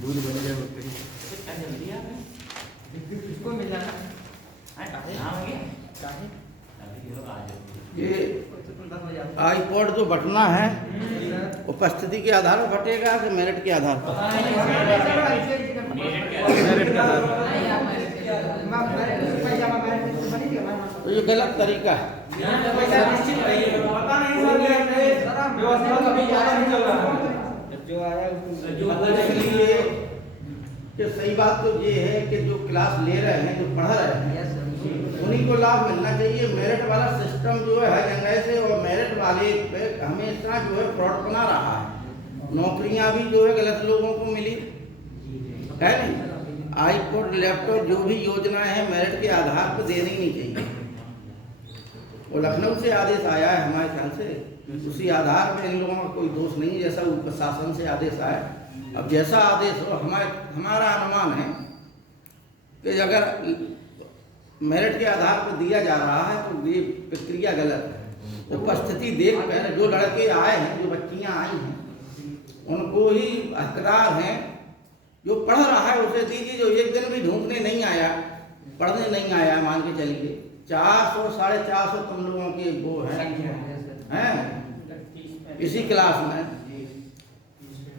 दूध बन गया किसको मिल जाना ये आईपॉड जो बटना है उपस्थिति के आधार पर बटेगा कि मेरिट के आधार पर? तो ये गलत तरीका है। इसलिए कि सही बात तो ये है कि जो क्लास ले रहे हैं, जो पढ़ रहे हैं, उन्हीं को लाभ मिलना चाहिए। मेरिट वाला सिस्टम जो है हर जगह से, और मेरिट वाले पे हमेशा जो है फ्रॉड बना रहा है। नौकरियां भी जो है गलत लोगों को मिली है नहीं। आईपॉड लैपटॉप जो भी योजना है मेरिट के आधार पर देनी नहीं चाहिए। वो लखनऊ से आदेश आया है हमारे ख्याल से, उसी आधार पर इन लोगों का कोई दोष नहीं, जैसा प्रशासन से आदेश आया। अब जैसा आदेश हो, हमारा अनुमान है कि अगर मेरिट के आधार पर दिया जा रहा है तो ये प्रक्रिया गलत है। उपस्थिति देख कर जो लड़के आए हैं, जो बच्चियां आई हैं, उनको ही हकदार हैं। जो पढ़ रहा है उसे दीजिए, जो एक दिन भी ढूंढने नहीं आया, पढ़ने नहीं आया, मान के चलिए 400 450 तुम लोगों के वो हैं इसी क्लास में,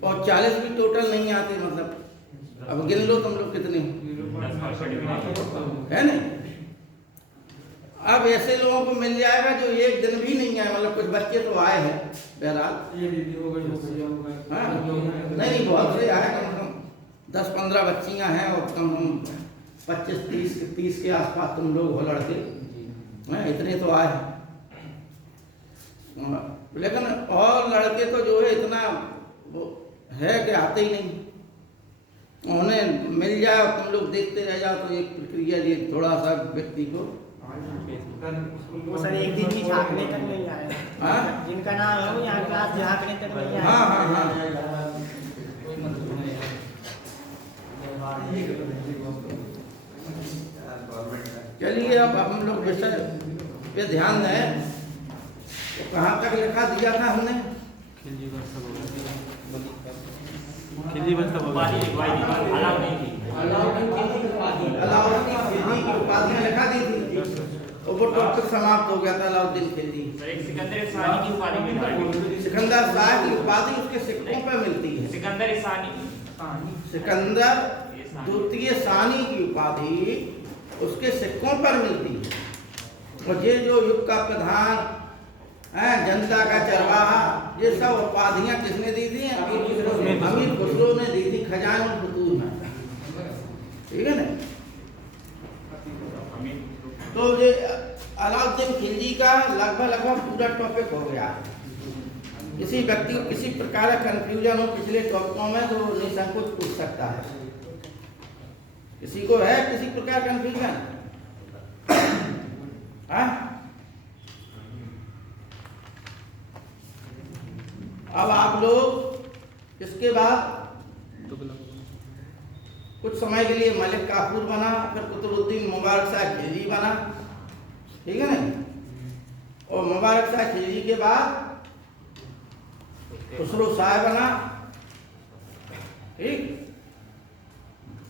और 40 भी टोटल नहीं आते। मतलब अब गिन लो तुम लोग कितने है नहीं। अब ऐसे लोगों को मिल जाएगा जो एक दिन भी नहीं आए। मतलब कुछ बच्चे तो आए हैं बहरहाल, नहीं बहुत से आए, कम से कम 10-15 बच्चियां हैं, और कम 25-30 के आसपास तुम लोग हो लड़के हैं, इतने तो आए हैं। लेकिन और लड़के तो जो है इतना वो है कि आते ही नहीं। उन्हें मिल जाए और तुम लोग देखते रह जाओ तो एक प्रक्रिया ये थोड़ा सा व्यक्ति को वो सर एक दिन भी झांकने तक नहीं आया। हाँ? जिनका नाम है वो यहाँ क्लास झांकने तक नहीं आया। हाँ हाँ हाँ। चलिए अब हम लोग विषय पे ध्यान दें। तो कहाँ तक लिखा दिया था हमने? अलाउद्दीन खिलजी की उपाधियाँ लिखा दी थी, और वो टॉपिक समाप्त हो गया था। अलाउद्दीन खिलजी, सिकंदर शाही की उपाधि मिलती है। सिकंदर शाह की उपाधि उसके सिक्कों पर मिलती है। सिकंदर सिकंदर द्वितीय सानी की उपाधि उसके सिक्कों पर मिलती है। और ये जो युग का प्रधान, जनता का चरवाहा, ये सब उपाधियां किसने दी थी? अमीर खुसरो ने दी थी खजानुल फुतूह में। ठीक है ना? तो ये अलाउद्दीन खिलजी का लगभग पूरा टॉपिक हो गया। किसी व्यक्ति को किसी प्रकार का कंफ्यूजन हो पिछले टॉपिकों में तो निसंकोच पूछ सकता है। किसी को है किसी प्रकार कंफ्यूजन? हाँ? अब आप लोग इसके बाद कुछ समय के लिए मलिक काफूर बना, फिर कुतुबुद्दीन मुबारक शाह खिलजी बना। ठीक है ना? और मुबारक शाह खिलजी के बाद खुसरो शाह बना। ठीक,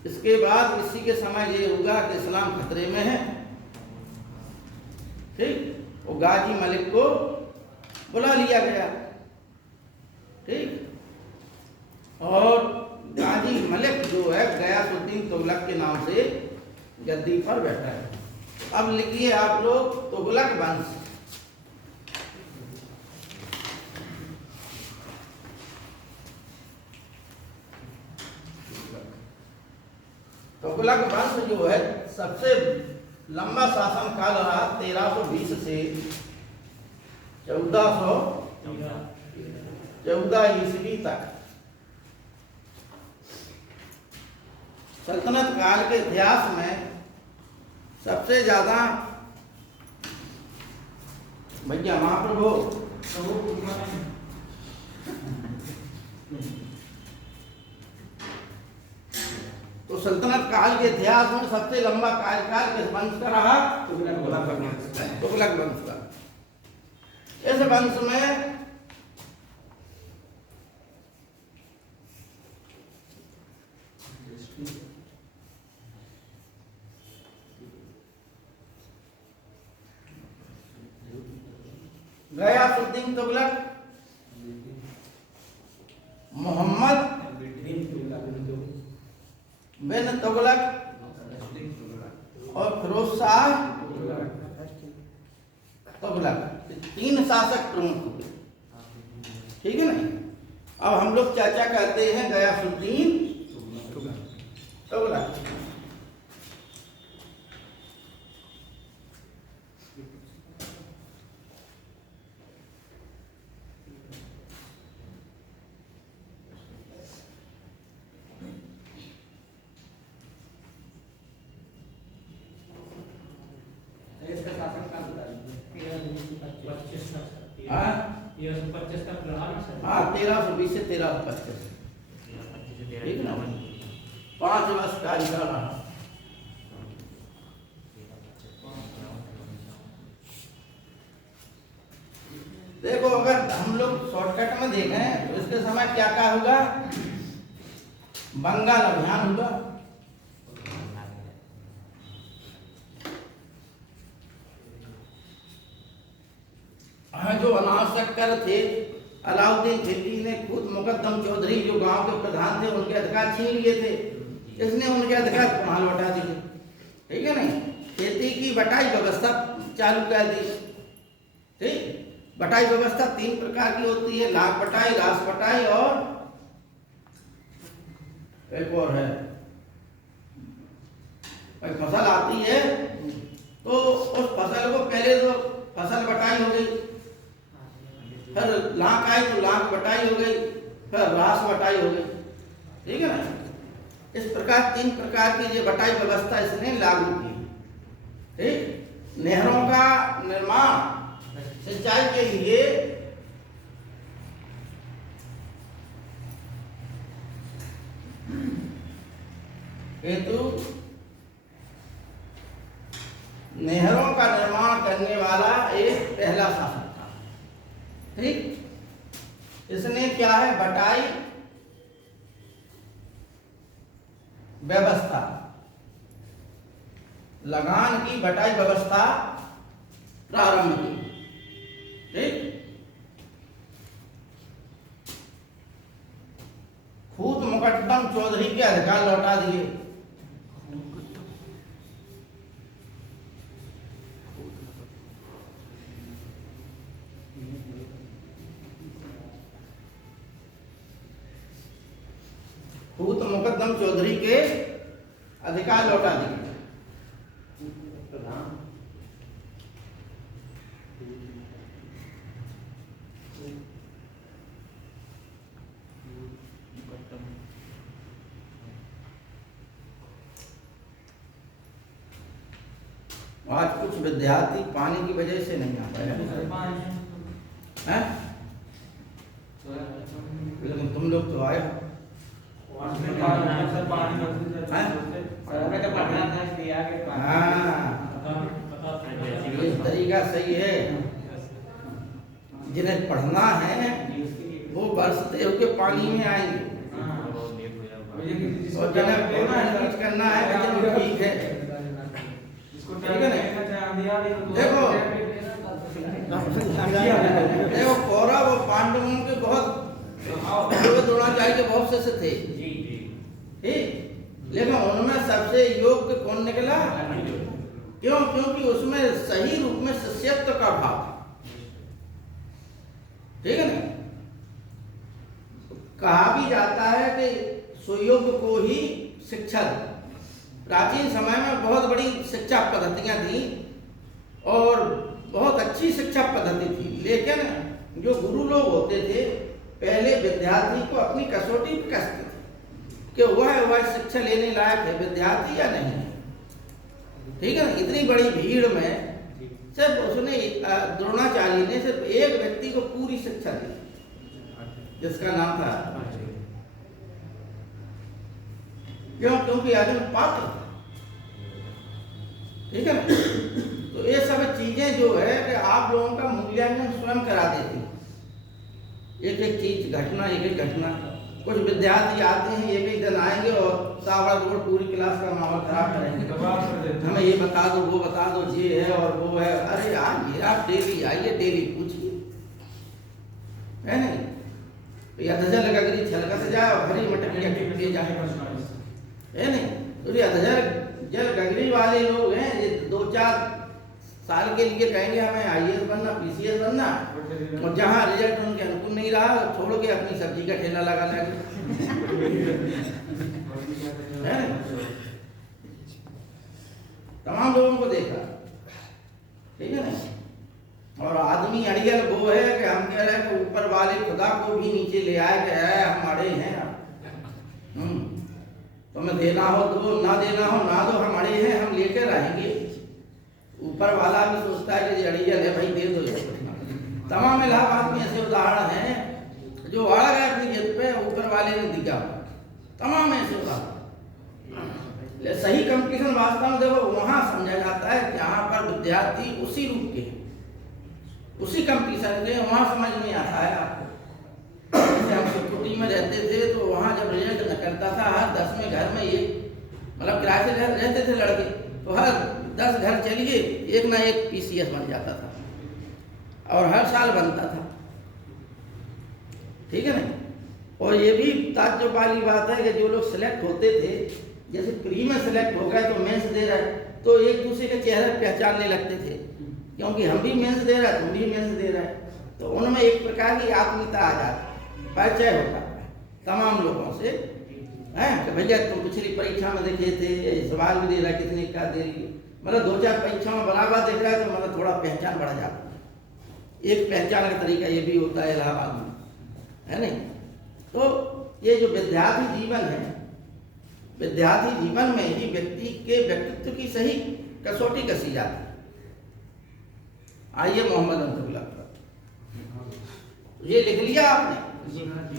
इसके बाद इसी के समय ये होगा कि इस्लाम खतरे में है। ठीक, और गाजी मलिक को बुला लिया गया। ठीक, और गाजी मलिक जो है गयासुद्दीन तुगलक के नाम से गद्दी पर बैठा है। अब लिखिए आप लोग तुगलक वंश। तुगलक वंश जो है सबसे लंबा शासन काल रहा 1320 से 1414 ईस्वी तक। सल्तनत काल के इतिहास में सबसे ज्यादा भैया महाप्रभु तो सल्तनत काल के इतिहास में सबसे लंबा कार्यकाल किस वंश का रहा? तुगलक वंश का। इस वंश में गयासुद्दीन तुगलक, मोहम्मद बिन तुगलक और फिरोज शाह तुगलक, तीन शासक प्रमुख हुए। ठीक है ना। अब हम लोग चर्चा करते हैं गयासुद्दीन तुगलक। इसका शासन काल बता दीजिए। 1325 हाँ 1325 तक रहा ना सर। हाँ 1320 से 1325, ठीक है ना। 5 वर्ष कार्यकाल रहा। देखो अगर हम लोग शॉर्टकट में देखें तो इसके समय क्या क्या होगा, बंगाल अभियान होगा, जो अनावश्यक कर थे अलाउद्दीन खिलजी ने खुद मुकद्दम चौधरी जो गांव के प्रधान थे उनके अधिकार छीन लिए थे, इसने उनके अधिकार पुनः लौटा दिए। ठीक है नहीं। खेती की बटाई व्यवस्था चालू कर दी। ठीक, बटाई व्यवस्था 3 प्रकार की होती है, लाख बटाई, रास बटाई और एक और है। फसल आती है तो उस फसल को पहले तो फसल बटाई हो गई, फिर लाख आई तो लाख बटाई हो गई, फिर रास बटाई हो गई। ठीक है ना। इस प्रकार 3 प्रकार की ये बटाई व्यवस्था इसने लागू की। ठीक, नहरों का निर्माण सिंचाई के लिए हेतु नहरों का निर्माण करने वाला एक पहला शासक था। ठीक, इसने क्या है, बटाई व्यवस्था, लगान की बटाई व्यवस्था प्रारंभ की। ठीक, खुद मुकद्दम चौधरी के अधिकार लौटा दिए। खुद मुकद्दम चौधरी के अधिकार लौटा दिए। आज कुछ विद्यार्थी पानी की वजह से नहीं आ पाए हैं, लेकिन तुम लोग तो आए हो। ये तरीका सही है। जिन्हें पढ़ना है वो बरसते होके पानी में आएंगे, और जिन्हें करना है तो ठीक है। देखो देखो कौरव और पांडवों के बहुत द्रोणाचार्य के बहुत से थे। ठीक, लेकिन उनमें सबसे योग्य कौन निकला? क्यों? क्योंकि उसमें सही रूप में शिष्यत्व का भाव था। ठीक है ना। कहा भी जाता है कि सुयोग्य को ही शिक्षा दो। प्राचीन समय में बहुत बड़ी शिक्षा पद्धतियां थी और बहुत अच्छी शिक्षा पद्धति थी, लेकिन जो गुरु लोग होते थे पहले विद्यार्थी को अपनी कसौटी पर कसते थे कि वह शिक्षा लेने लायक है विद्यार्थी या नहीं। ठीक है ना। इतनी बड़ी भीड़ में सिर्फ उसने द्रोणाचार्य ने सिर्फ एक व्यक्ति को पूरी शिक्षा दी, जिसका नाम था, क्यों? क्योंकि अर्जुन पात्र। ठीक है ना। तो ये सब चीजें जो है कि आप लोगों का मूल्यांकन स्वयं करा देती, एक एक चीज घटना, एक एक घटना। कुछ विद्यार्थी आते हैं, एक एक दिन आएंगे और तावड़ा रोड पूरी क्लास का माहौल खराब करेंगे। दबाव कर देते हमें ये बता दो, वो बता दो, ये है और वो है। अरे यार ये आप डेली आइए, डेली पूछिए, है नहीं? या धजल गगरी छलका से जाए और हरी मटकिया टिकटे जाए, है नहीं? तो ये धजल जल गगरी वाले लोग हैं, ये 2-4 साल के लिए कहेंगे हमें IAS बनना, PCS बनना, और जहाँ रिजल्ट उनके अनुकूल नहीं रहा छोड़ के अपनी सब्जी का ठेला लगा लेंगे। तमाम लोगों को देखा, ठीक है ना? और आदमी अड़ियल वो है कि हम कह रहे हैं कि ऊपर वाले खुदा को भी नीचे ले आए कि है हम अड़े हैं। तुम्हें देना हो दो, ना देना हो ना दो, हम अड़े हैं, हम लेकर रहेंगे। ऊपर वाला भी सोचता है कि ये अड़ियल है भाई, दे दो। तमाम इलाहाबाद में ऐसे उदाहरण हैं जो अड़ गए अपनी जिद पे, ऊपर वाले ने दिया। तमाम ऐसे उदाहरण। सही कंपटीशन वास्तव में देखो वहां समझा जाता है जहां पर विद्यार्थी उसी रूप के, उसी कंपटीशन के, वहां समझ में आता है आपको। जैसे हम सिक्योरिटी में रहते थे तो वहां जब रिजल्ट निकलता था, हर 10 में घर में एक, मतलब किराए से रहते थे लड़के, तो हर 10 घर चलिए एक ना एक PCS बन जाता था, और हर साल बनता था, ठीक है ना? और ये भी ताज्जुब वाली बात है कि जो लोग सिलेक्ट होते थे, जैसे प्री में सिलेक्ट हो गए तो मेंस दे रहे, तो एक दूसरे के चेहरे पहचानने लगते थे, क्योंकि हम भी मेंस दे रहे, तुम भी मेंस दे रहे, तो उनमें एक प्रकार की आत्मीयता आ जाती, परिचय होता है तमाम लोगों से, हैं कि भैया तुम पिछली परीक्षा में देखे थे, सवाल भी दे रहा, कितने का दे रही, मतलब 2-4 परीक्षा में बराबर दिख रहा है, तो मतलब थोड़ा पहचान बढ़ जाती है। एक पहचान का तरीका ये भी होता है इलाहाबाद में, है नहीं? तो ये जो विद्यार्थी जीवन है, विद्यार्थी जीवन में ही व्यक्ति के व्यक्तित्व की सही कसौटी कसी जाती है। आइए मोहम्मद बिन तुगलक पर, ये लिख लिया आपने।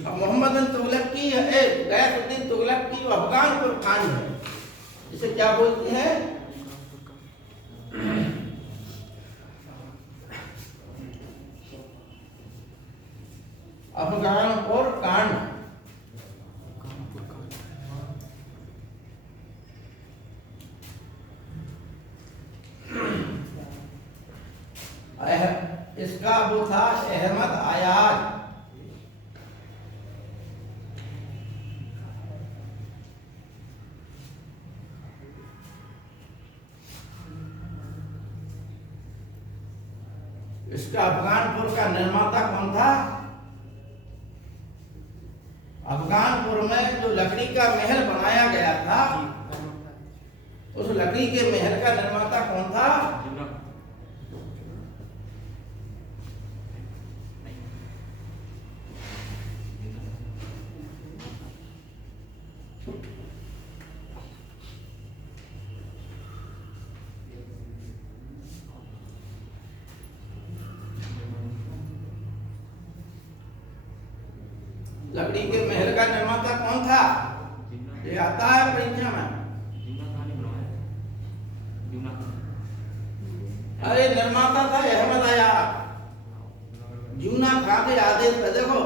अब मोहम्मद बिन तुगलक की गयासुद्दीन तुगलक की जो अफगानपुर कांड है, इसे क्या बोलते हैं? अफगानपुर कांड। इसका वो था अहमद आयाज। इसका अफगानपुर का निर्माता कौन था? अफगानपुर में जो लकड़ी का महल बनाया गया था, उस लकड़ी के महल का निर्माता कौन था? लकड़ी के महल का निर्माता कौन था? ये आता है परीक्षा में। अरे निर्माता था अहमद आयाज। जूना खां के आदेश पे देखो,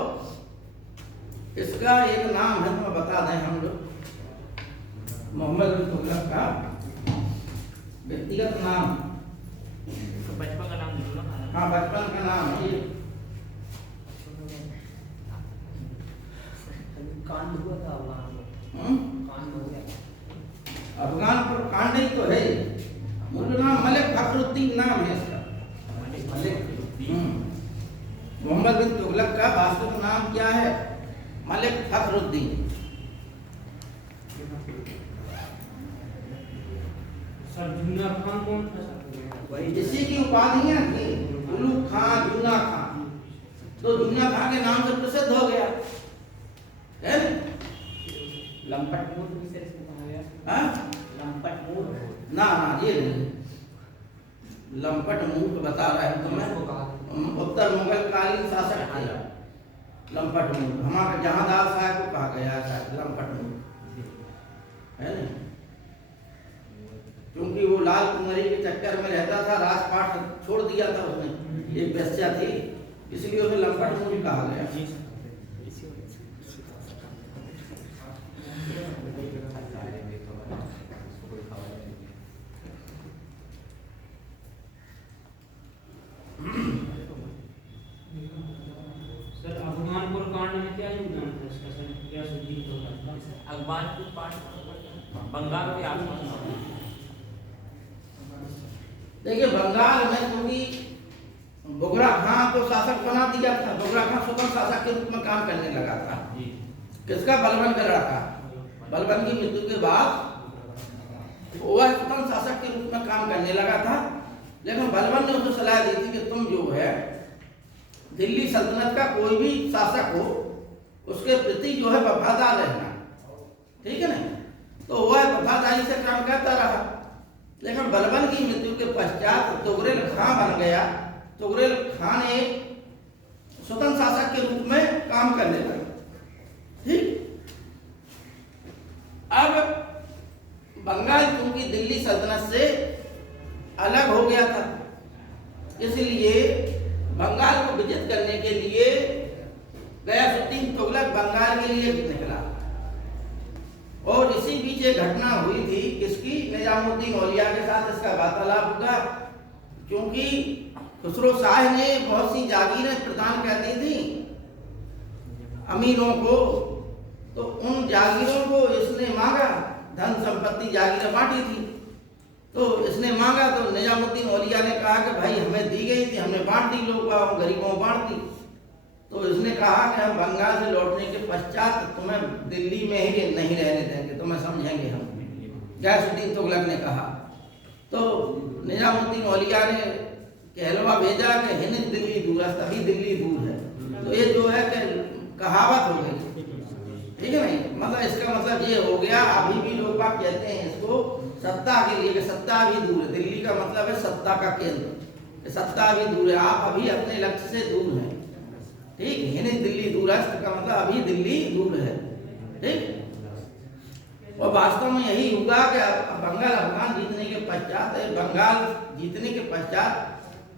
इसका एक नाम है, तो बता दें हम लोग, मोहम्मद बिन तुगलक का व्यक्तिगत नाम, बचपन का नाम, हाँ बचपन का नाम है। कांड हुआ था अफगानपुर कांड ही तो है। मूल नाम मलिक फखरुद्दीन नाम है इसका। मोहम्मद बिन तुगलक का वास्तविक नाम क्या है? मलिक फखरुद्दीन। सर जूना खान कौन था सर? इसी की उपाधियां थी, उलू खां, जूना खां। तो जूना खां के नाम से प्रसिद्ध हो गया, है ना? लंपट मूड भी से इसको कहा गया। हाँ? लंपट मूड ना ये नहीं, लंपट मूड बता रहे हैं तुम्हें। उत्तर मुगल कालीन शासक थे लंपट मूड। हमारे जहांदार साहब को कहा गया है लंपट मूड, है ना? क्योंकि वो लाल कुंवरी के चक्कर में रहता था, राजपाट छोड़ दिया था उसने, एक वेश्या थी, इसलिए उसे लंपट मूड कहा गया। बंगाल के आसपास। देखिए बंगाल में क्योंकि बुगरा खां को शासक बना दिया था, बुगरा खां स्वतंत्र शासक के रूप में काम करने लगा था। किसका? बलबन का लड़का। बलबन की मृत्यु के बाद वह स्वतंत्र शासक के रूप में काम करने लगा था, लेकिन बलबन ने उसको सलाह दी थी कि तुम जो है दिल्ली सल्तनत का कोई भी शासक हो उसके प्रति जो है वफादार रहना, ठीक है ना। तो वह वफादारी से काम करता रहा, लेकिन बलबन की मृत्यु के पश्चात तुगरेल खां बन गया। तुगरेल खां ने स्वतंत्र शासक के रूप में काम करने लगा, ठीक। अब बंगाल क्योंकि दिल्ली सल्तनत से अलग हो गया था, इसलिए बंगाल को विजित करने के लिए गयासुद्दीन तुगलक बंगाल के लिए निकला। और इसी बीच एक घटना हुई थी किसकी? निजामुद्दीन औलिया के साथ इसका वार्तालाप हुआ, क्योंकि खुसरो शाह ने बहुत सी जागीरें प्रदान कर दी थी अमीरों को, तो उन जागीरों को इसने मांगा, धन संपत्ति जागीरें बांटी थी, तो इसने मांगा तो निजामुद्दीन औलिया ने कहा कि भाई हमें दी गई थी, हमने बांट दी, लोग गरीबों को बांट दी। तो इसने कहा कि हम बंगाल से लौटने के पश्चात तुम्हें दिल्ली में ही नहीं रहने देंगे, तुम्हें समझेंगे हम, गयासुद्दीन तुगलक ने कहा। तो निजामुद्दीन औलिया ने कहलवा भेजा कि हिंद दिल्ली दूर है, तभी दिल्ली दूर है। तो ये जो है कि कहावत हो गई, ठीक है नहीं, मतलब इसका मतलब ये हो गया। अभी भी लोग बात कहते हैं इसको सत्ता के लिए कि सत्ता अभी दूर है। दिल्ली का मतलब है सत्ता का केंद्र, सत्ता अभी दूर है, आप अभी अपने लक्ष्य से दूर हैं, ठीक। हिंद दिल्ली दूरस्थ का मतलब अभी दिल्ली दूर है, ठीक। और वास्तव में यही हुआ कि बंगाल अफगान जीतने के पश्चात, बंगाल जीतने के पश्चात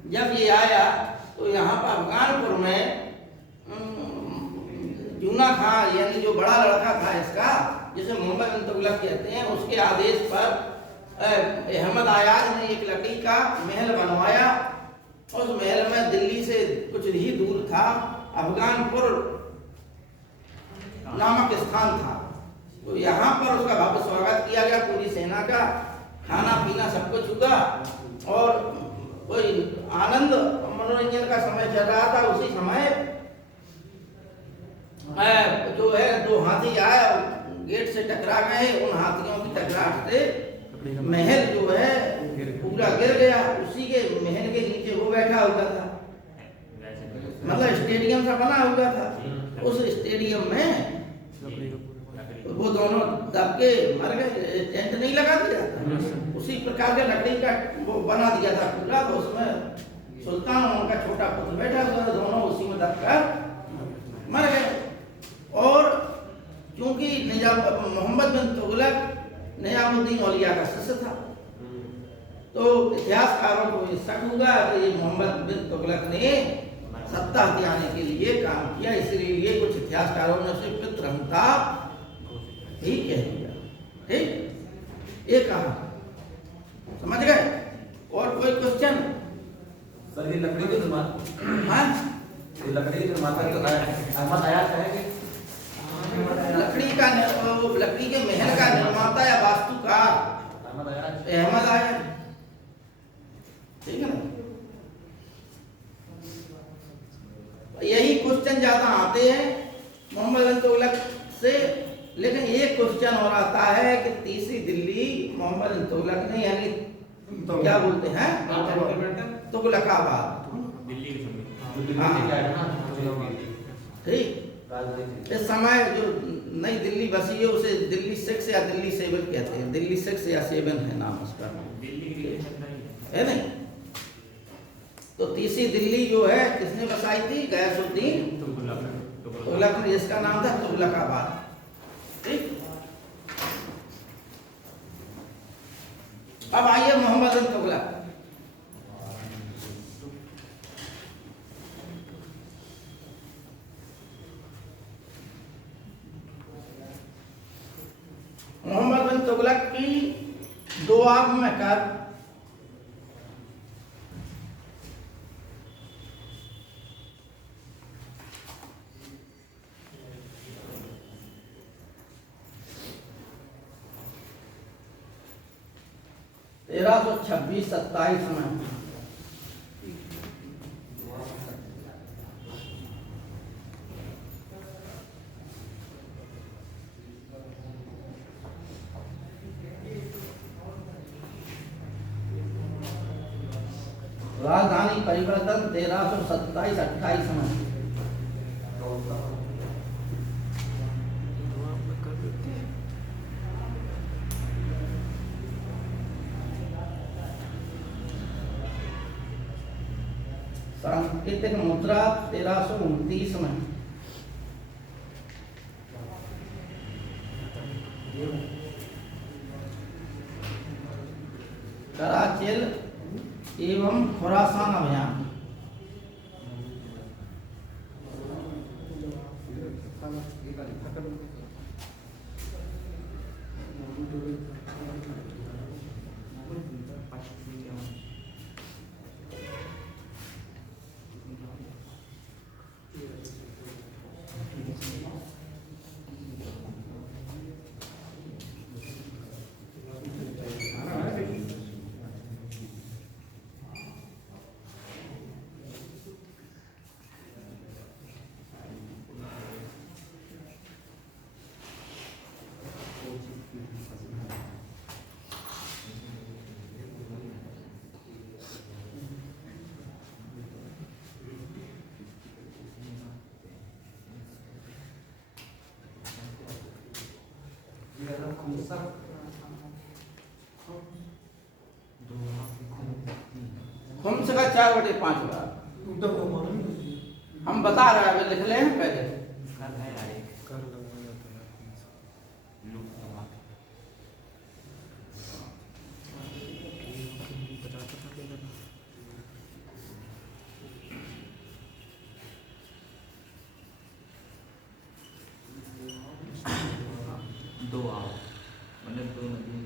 जब ये आया तो यहाँ पर अफगानपुर में जूना खां यानी जो बड़ा लड़का था इसका, जिसे मोहम्मद बिन तुगलक कहते हैं, उसके आदेश पर अहमद आयाज ने एक लकड़ी का महल बनवाया। उस महल में दिल्ली से कुछ ही दूर था अफगानपुर नामक स्थान था। तो यहाँ पर उसका भव्य स्वागत किया गया, पूरी सेना का, खाना पीना सब कुछ हुआ और कोई आनंद मनोरंजन का समय चल रहा था। उसी समय जो है दो हाथी आए, गेट से टकरा गए, उन हाथियों की टकराहट से महल जो है पूरा गिर गया। उसी के महल के नीचे वो बैठा हुआ था, मतलब स्टेडियम सा बना हुआ था। उस स्टेडियम में वो दोनों दब के मर गए, टेंट नहीं लगा दिया था, उसी प्रकार के लकड़ी का वो बना दिया था पूरा। तो उसमें सुल्तान और उनका छोटा पुत्र बैठा हुआ था, दोनों उसी में दब कर मर गए। और क्योंकि मोहम्मद बिन तुगलक निजामुद्दीन औलिया का शिष्य था, तो इतिहासकारों को ये शक हुआ कि ये मोहम्मद बिन तुगलक ने सत्ता हथियाने के लिए काम किया, इसलिए कुछ इतिहासकारों ने उसे पितृहंता ही कह दिया, ठीक। ये कहा, समझ गए? और कोई क्वेश्चन? सर ये लकड़ी के निर्माण, हाँ ये लकड़ी के निर्माता अहमद आयाज है कि लकड़ी के महल का निर्माता या वास्तुकार अहमद आयाज, ठीक है ना। यही क्वेश्चन ज्यादा आते हैं मोहम्मद बिन तुगलक से, लेकिन एक क्वेश्चन और आता है कि तीसरी दिल्ली मोहम्मद बिन तुगलक ने, यानी क्या बोलते हैं, तुगलकाबाद, ठीक। इस समय जो नई दिल्ली बसी है उसे दिल्ली 6 या दिल्ली 7 कहते हैं, दिल्ली 6 या 7 है नाम उसका, है नहीं। तो तीसरी दिल्ली जो है किसने बसाई थी? गयासुद्दीन तुगलक ने, जिसका नाम था तुगलकाबाद, ठीक। अब आइए मोहम्मद बिन तुगलक। मोहम्मद बिन तुगलक की दोआब में कर 1326-27 में राजधानी परिवर्तन 1327-28 में सांकेतिक मुद्रा 1329 में कराचिल एवं खुरासान अभियान खुम्स का 4/5 भाग हम बता रहे हैं, लिख लें पहले। दो आओ मतलब दो नदी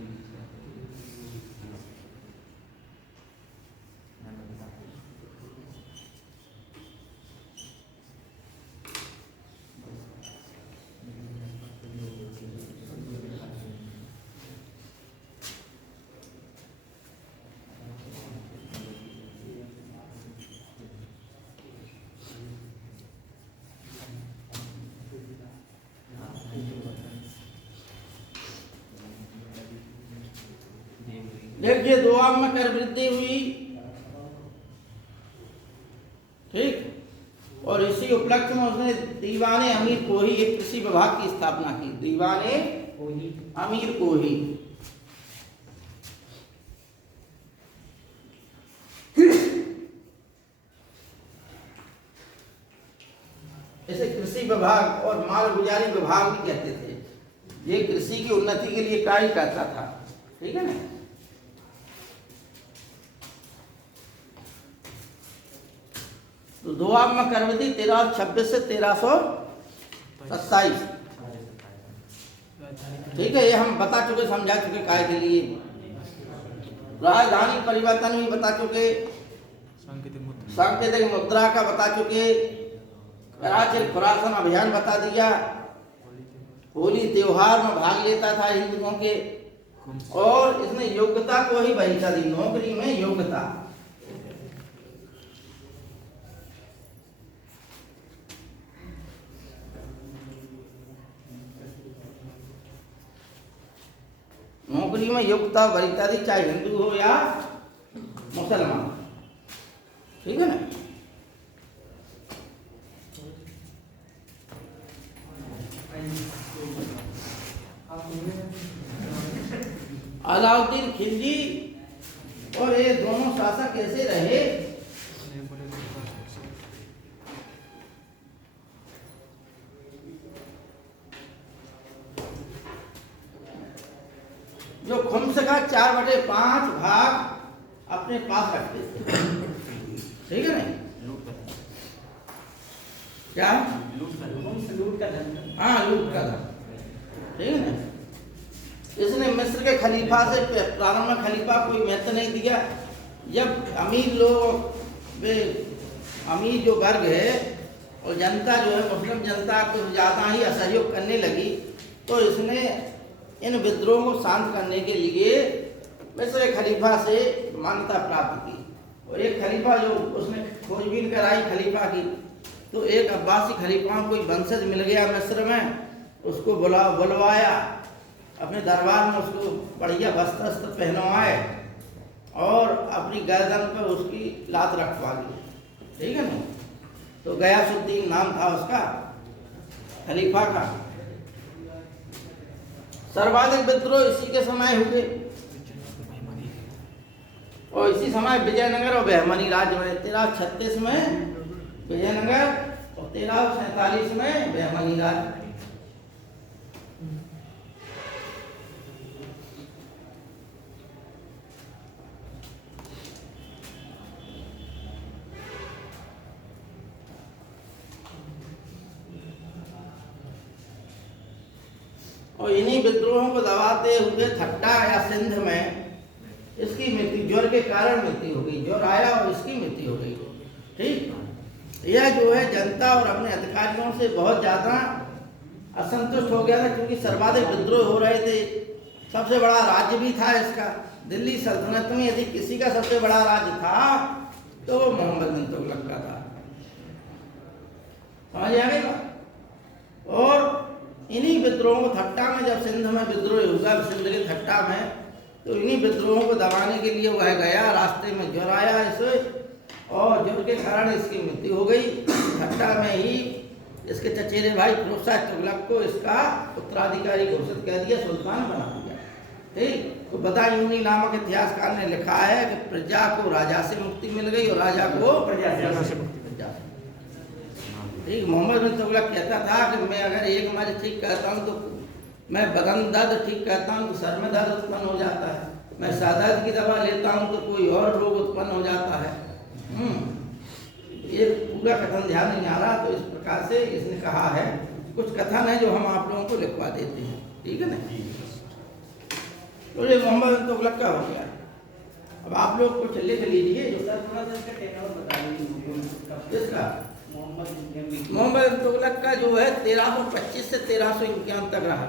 देखिए दोआब में कर वृद्धि हुई, ठीक, और इसी उपलक्ष्य में उसने दीवाने अमीर कोही एक कृषि विभाग की स्थापना की। दीवाने अमीर कोही इसे कृषि विभाग और मालगुजारी विभाग भी कहते थे। ये कृषि की उन्नति के लिए कार्य करता था, ठीक है ना। तो दोआब में करवती 1326 से 1327, ठीक है, ये हम बता चुके, समझा चुके काय के लिए। राजधानी परिवर्तन भी बता चुके, सांकेतिक मुद्रा का बता चुके, कराचिल खुरासान अभियान बता दिया, होली त्योहार में भाग लेता था हिंदुओं के, और इसने योग्यता को ही वरीयता दी, नौकरी में योग्यता। नौकरी में योग्यता वरीयता दी, चाहे हिंदू हो या मुसलमान, ठीक है ना। अलाउद्दीन खिलजी और ये दोनों शासक कैसे रहे, जो खुम्स का 4/5 भाग अपने पास रखते थे, ठीक है ना। क्या लूट का धन, हाँ, लूट का धन, ठीक है ना। इसने मिस्र के खलीफा से प्रारंभ में खलीफा कोई महत्व नहीं दिया। जब अमीर लोग, वे अमीर जो वर्ग है और जनता जो है मुस्लिम जनता को ज़्यादा ही असहयोग करने लगी, तो इसने इन विद्रोह को शांत करने के लिए मिस्र खलीफा से मान्यता प्राप्त की। और एक खलीफा जो उसने खोजबीन कराई खलीफा की, तो एक अब्बासी खलीफा को कोई वंशज मिल गया मिस्र में, उसको बुलवाया अपने दरबार में, उसको बढ़िया वस्त्र पहनवाए और अपनी गर्दन पर उसकी लात रखवा दी, ठीक है ना। तो गयासुद्दीन नाम था उसका खलीफा का। सर्वाधिक विद्रोह इसी के समय हुए और इसी समय विजयनगर और बहमनी राज्य में 1336 में विजयनगर और 1347 में बहमनी राज्य। और इन्हीं विद्रोहों को दबाते हुए थट्टा या सिंध में इसकी मृत्यु ज्वर के कारण मृत्यु हो गई। ज्वर आया और इसकी मृत्यु हो गई, ठीक। यह जो है जनता और अपने अधिकारियों से बहुत ज़्यादा असंतुष्ट हो गया था, क्योंकि सर्वाधिक विद्रोह हो रहे थे। सबसे बड़ा राज्य भी था इसका। दिल्ली सल्तनत में यदि किसी का सबसे बड़ा राज्य था तो वो मोहम्मद बिन तुगलक का था। समझ आ गई। और इन्हीं विद्रोहों को थट्टा में, जब सिंध में विद्रोह हुआ, सिंध के थट्टा में, तो इन्हीं विद्रोहों को दबाने के लिए वह गया। रास्ते में ज्वर आया इसे और ज्वर के कारण इसकी मृत्यु हो गई। थट्टा में ही इसके चचेरे भाई फिरोज शाह तुगलक को इसका उत्तराधिकारी घोषित कर दिया, सुल्तान बना दिया, ठीक। तो बदायूनी नामक इतिहासकार ने लिखा है कि प्रजा को राजा से मुक्ति मिल गई और राजा को प्रजा से मुक्ति मिल जाए, ठीक। मोहम्मद बिन तुगलक कहता था कि मैं अगर एक मर्ज ठीक कहता हूँ तो मैं बदन दर्द ठीक कहता हूँ तो सर में दर्द उत्पन्न हो जाता है, मैं दर्द की दवा लेता हूँ तो कोई और रोग उत्पन्न हो जाता है। ये पूरा कथन ध्यान नहीं आ रहा, तो इस प्रकार से इसने कहा है। कुछ कथन है जो हम आप लोगों को लिखवा देते हैं, ठीक है ना। तो ये मोहम्मद बिन तुगलक का हो गया। अब आप लोग कुछ लिख लीजिए जो इसका मोहम्मद बिन तुगलक का जो है 1325 से 1351 तक रहा।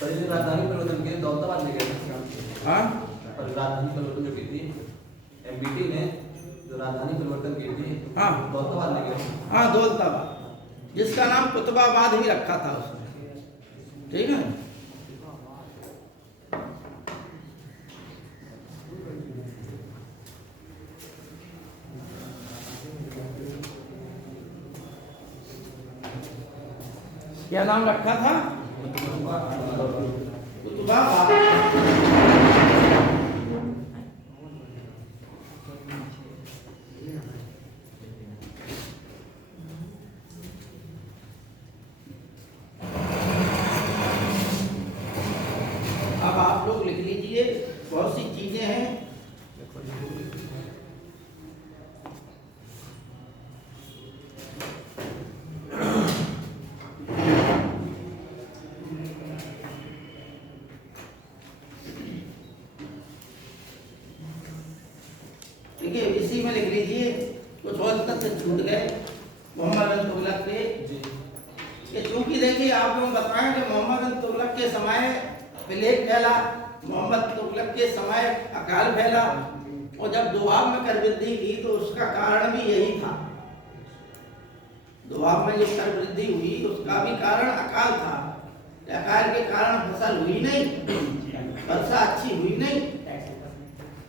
राजधानी परिवर्तन के लिए दौलताबाद ले गए। हाँ, राजधानी परिवर्तन जो की थी एमबीटी ने, जो राजधानी परिवर्तन की थी, हाँ, दौलताबाद ले गए। हाँ, दौलताबाद, जिसका नाम कुतुबाबाद भी रखा था उसने, ठीक है। क्या नाम रखा था? कुतुबाबाद। अब आप लोग लिख लीजिए, बहुत सी चीजें हैं। देखिए, इसी में लिख लीजिए कुछ और तथ्य छूट गए मोहम्मद बिन तुगलक के। कि चूंकि देखिए आप लोग बताएं कि मोहम्मद बिन तुगलक के समय प्लेग फैला, मोहम्मद तुगलक के समय अकाल फैला, और जब दोआब में कर वृद्धि की तो उसका कारण भी यही था। दोआब में जो कर वृद्धि हुई उसका भी कारण अकाल था। अकाल के कारण फसल हुई नहीं, वर्षा अच्छी हुई नहीं,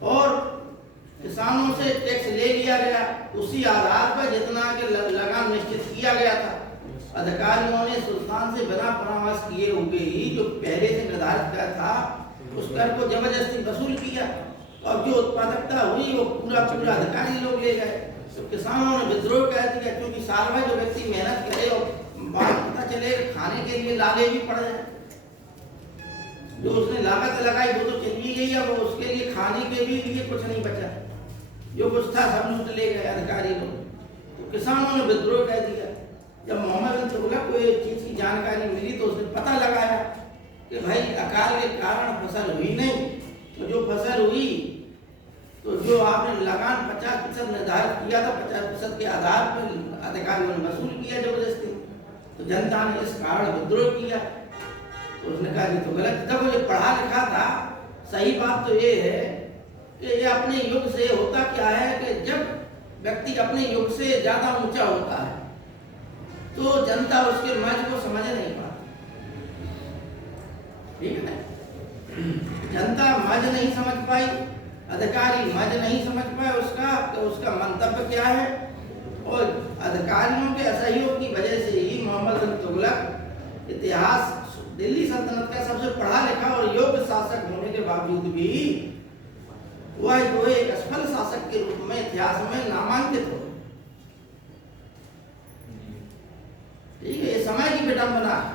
और किसानों से टैक्स ले लिया गया। उसी आधार पर जितना के लगान निश्चित किया गया था, अधिकारियों ने सुल्तान से बिना परामर्श किए हुए ही जो पहले से निर्धारित किया था उस कर को जबरदस्ती वसूल किया, और जो उत्पादकता हुई वो पूरा अधिकारी लोग ले गए। तो किसानों ने विद्रोह कर दिया, क्योंकि साल भर जो व्यक्ति मेहनत करे और बाद पता चले खाने के लिए लाले भी पड़ जाए। जो उसने लागत लगाई वो तो चली गई, अब उसके लिए खाने के भी लिए कुछ नहीं बचा। जो कुछ था सब लूट ले गए अधिकारी लोग। तो किसानों ने विद्रोह कर दिया। जब मोहम्मद बिन तुगलक को ये चीज की जानकारी मिली तो उसने पता लगाया कि भाई अकाल के कारण फसल हुई नहीं, तो जो फसल हुई तो जो आपने लगान 50% निर्धारित किया था 50% के आधार पर अधिकारियों ने वसूल किया जबरदस्ती। तो जनता ने इस कारण विद्रोह किया। तो उसने कहा कि तो गलत, जब वो पढ़ा लिखा था। सही बात तो ये है कि ये अपने युग से होता क्या है कि जब व्यक्ति अपने युग से ज्यादा ऊंचा होता है तो जनता उसके मर्ज को समझ नहीं पाती, ठीक है ना। जनता मर्ज नहीं समझ पाई, अधिकारी मर्ज नहीं समझ पाए उसका, तो उसका मंतव्य क्या है। और अधिकारियों के असहयोग की वजह से ही मोहम्मद बिन तुगलक इतिहास दिल्ली सल्तनत का सबसे पढ़ा लिखा और योग्य शासक होने के बावजूद भी वह जो एक असफल शासक के रूप में इतिहास में नामांकित हो। ठीक है, ये समय की विडंबना है।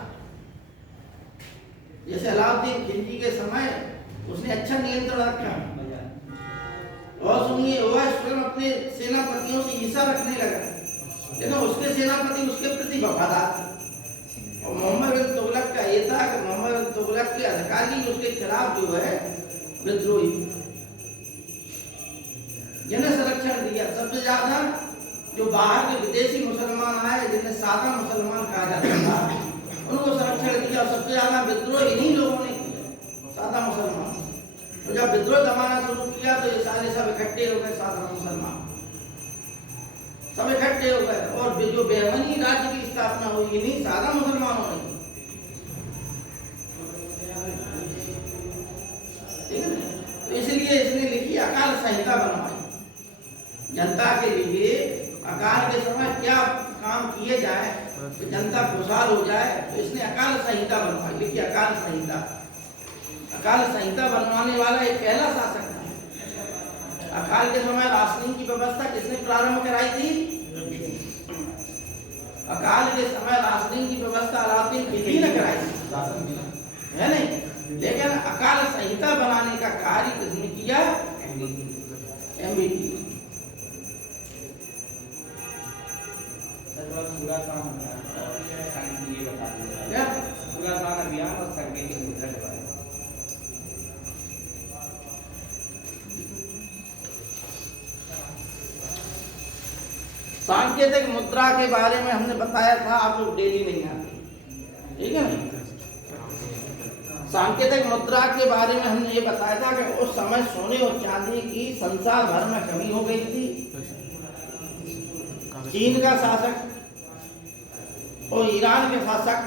जैसे अलाउद्दीन खिलजी के समय उसने अच्छा नियंत्रण रखा, और सुनिए वह स्वयं अपने सेनापतियों से ईर्ष्या रखने लगा, लेकिन उसके सेनापति उसके प्रति वफादार थे। और मोहम्मद बिन तुगलक का ये था कि मोहम्मद बिन तुगलक के अधिकारी उसके खिलाफ जो है विद्रोही, जिन्हें संरक्षण दिया। सबसे ज्यादा जो बाहर के विदेशी मुसलमान आए, जिन्हें सादा मुसलमान कहा जाता था, उनको संरक्षण दिया। सबसे ज्यादा विद्रोह इन्हीं लोगों ने किया, सादा मुसलमान। तो जब विद्रोह दबाना शुरू किया तो ये सारे सब इकट्ठे हो गए, सादा मुसलमान सब इकट्ठे हो गए, और जो बेमनी राज्य की स्थापना हुई इन्हीं सादा मुसलमानों ने। तो इसलिए इसने लिखी अकाल संहिता बनवाई जनता के लिए। अकाल के समय क्या काम किए जाए तो जनता खुशहाल हो जाए, तो इसने अकाल संहिता बनवाई, लिखी अकाल संहिता। अकाल संहिता बनवाने वाला एक पहला शासक था। अकाल के समय राशनिंग की व्यवस्था किसने प्रारंभ कराई थी? अकाल के समय राशनिंग की व्यवस्था अलाउद्दीन खिलजी ने कराई थी, है नहीं। लेकिन अकाल संहिता बनाने का कार्य किसने किया? एमबीटी। पूरा काम ये बता दीजिए क्या पूरा काम अभियान और सांकेतिक मुद्रा के बारे में। सांकेतिक मुद्रा के बारे में हमने बताया था, आप लोग डेली नहीं आते, ठीक है ना। सांकेतिक मुद्रा के बारे में हमने ये बताया था कि उस समय सोने और चांदी की संसार भर में कमी हो गई थी। चीन का शासक और ईरान के शासक,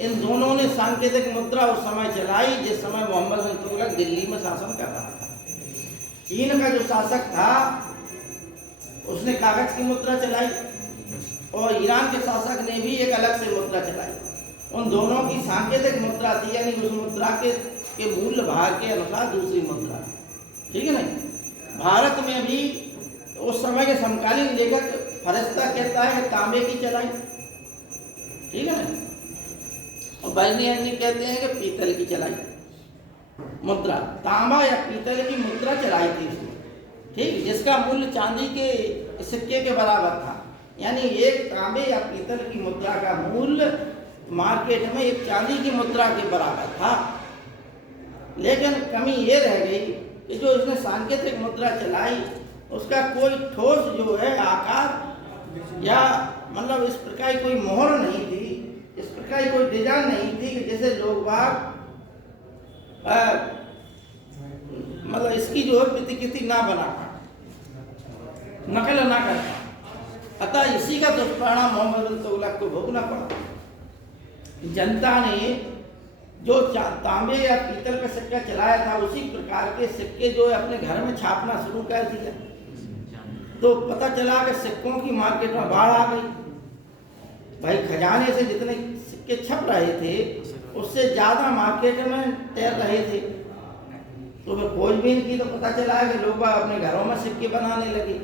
इन दोनों ने सांकेतिक मुद्रा उस समय चलाई जिस समय मोहम्मद बिन तुगलक दिल्ली में शासन कर रहा था। चीन का जो शासक था उसने कागज की मुद्रा चलाई, और ईरान के शासक ने भी एक अलग से मुद्रा चलाई। उन दोनों की सांकेतिक मुद्रा थी, यानी उस मुद्रा के मूल्य भाग के अनुसार दूसरी मुद्रा, ठीक है ना। भारत में भी उस समय के समकालीन लेखक फरिश्ता कहता है कि तांबे की चलाई, ठीक है ना, और बैनियन कहते हैं कि पीतल की चलाई मुद्रा। तांबा या पीतल की मुद्रा चलाई थी उसने, ठीक, जिसका मूल्य चांदी के सिक्के के बराबर था। यानी एक तांबे या पीतल की मुद्रा का मूल्य मार्केट में एक चांदी की मुद्रा के बराबर था। लेकिन कमी ये रह गई कि जो इसने सांकेतिक मुद्रा चलाई उसका कोई ठोस जो है आकार या मतलब इस प्रकार की कोई मोहर नहीं थी, इस प्रकार की कोई डिजाइन नहीं थी कि जैसे लोग बाग मतलब इसकी जो है प्रतिकृति ना बना पाए, नकल ना कर पाए। अतः इसी का दुष्परिणाम मोहम्मद बिन तुगलक को भोगना पड़ा। जनता ने जो तांबे या पीतल का सिक्का चलाया था उसी प्रकार के सिक्के जो है अपने घर में छापना शुरू कर दिया। तो पता चला कि सिक्कों की मार्केट में बाढ़ आ गई। भाई खजाने से जितने सिक्के छप रहे थे उससे ज़्यादा मार्केट में तैर रहे थे। तो फिर खोजबीन की तो पता चला कि लोग अपने घरों में सिक्के बनाने लगे।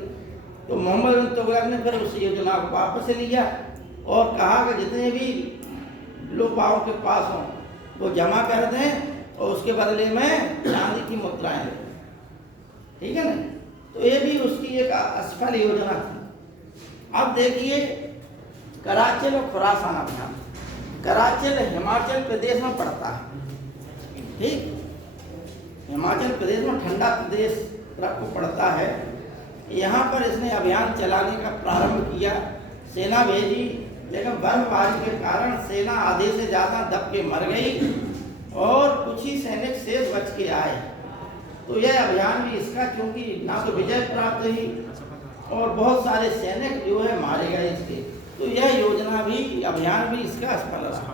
तो मोहम्मद बिन तुगलक ने फिर उस योजना को वापस लिया और कहा कि जितने भी लोग बागों के पास हों वो जमा कर दें और उसके बदले में चांदी की मुद्राएं दें, ठीक है ना। तो ये भी उसकी एक असफल योजना थी। अब देखिए कराचल और खुरासान अभियान। कराचल हिमाचल प्रदेश में पड़ता है, ठीक, हिमाचल प्रदेश में ठंडा प्रदेश को पड़ता है। यहाँ पर इसने अभियान चलाने का प्रारंभ किया, सेना भेजी, लेकिन बर्फबारी के कारण सेना आधे से ज्यादा दब के मर गई और कुछ ही सैनिक शेष बच के आए। तो यह अभियान भी इसका, क्योंकि ना तो विजय प्राप्त हुई और बहुत सारे सैनिक जो है मारे गए इसके, तो यह योजना भी, अभियान भी इसका असफल रहा।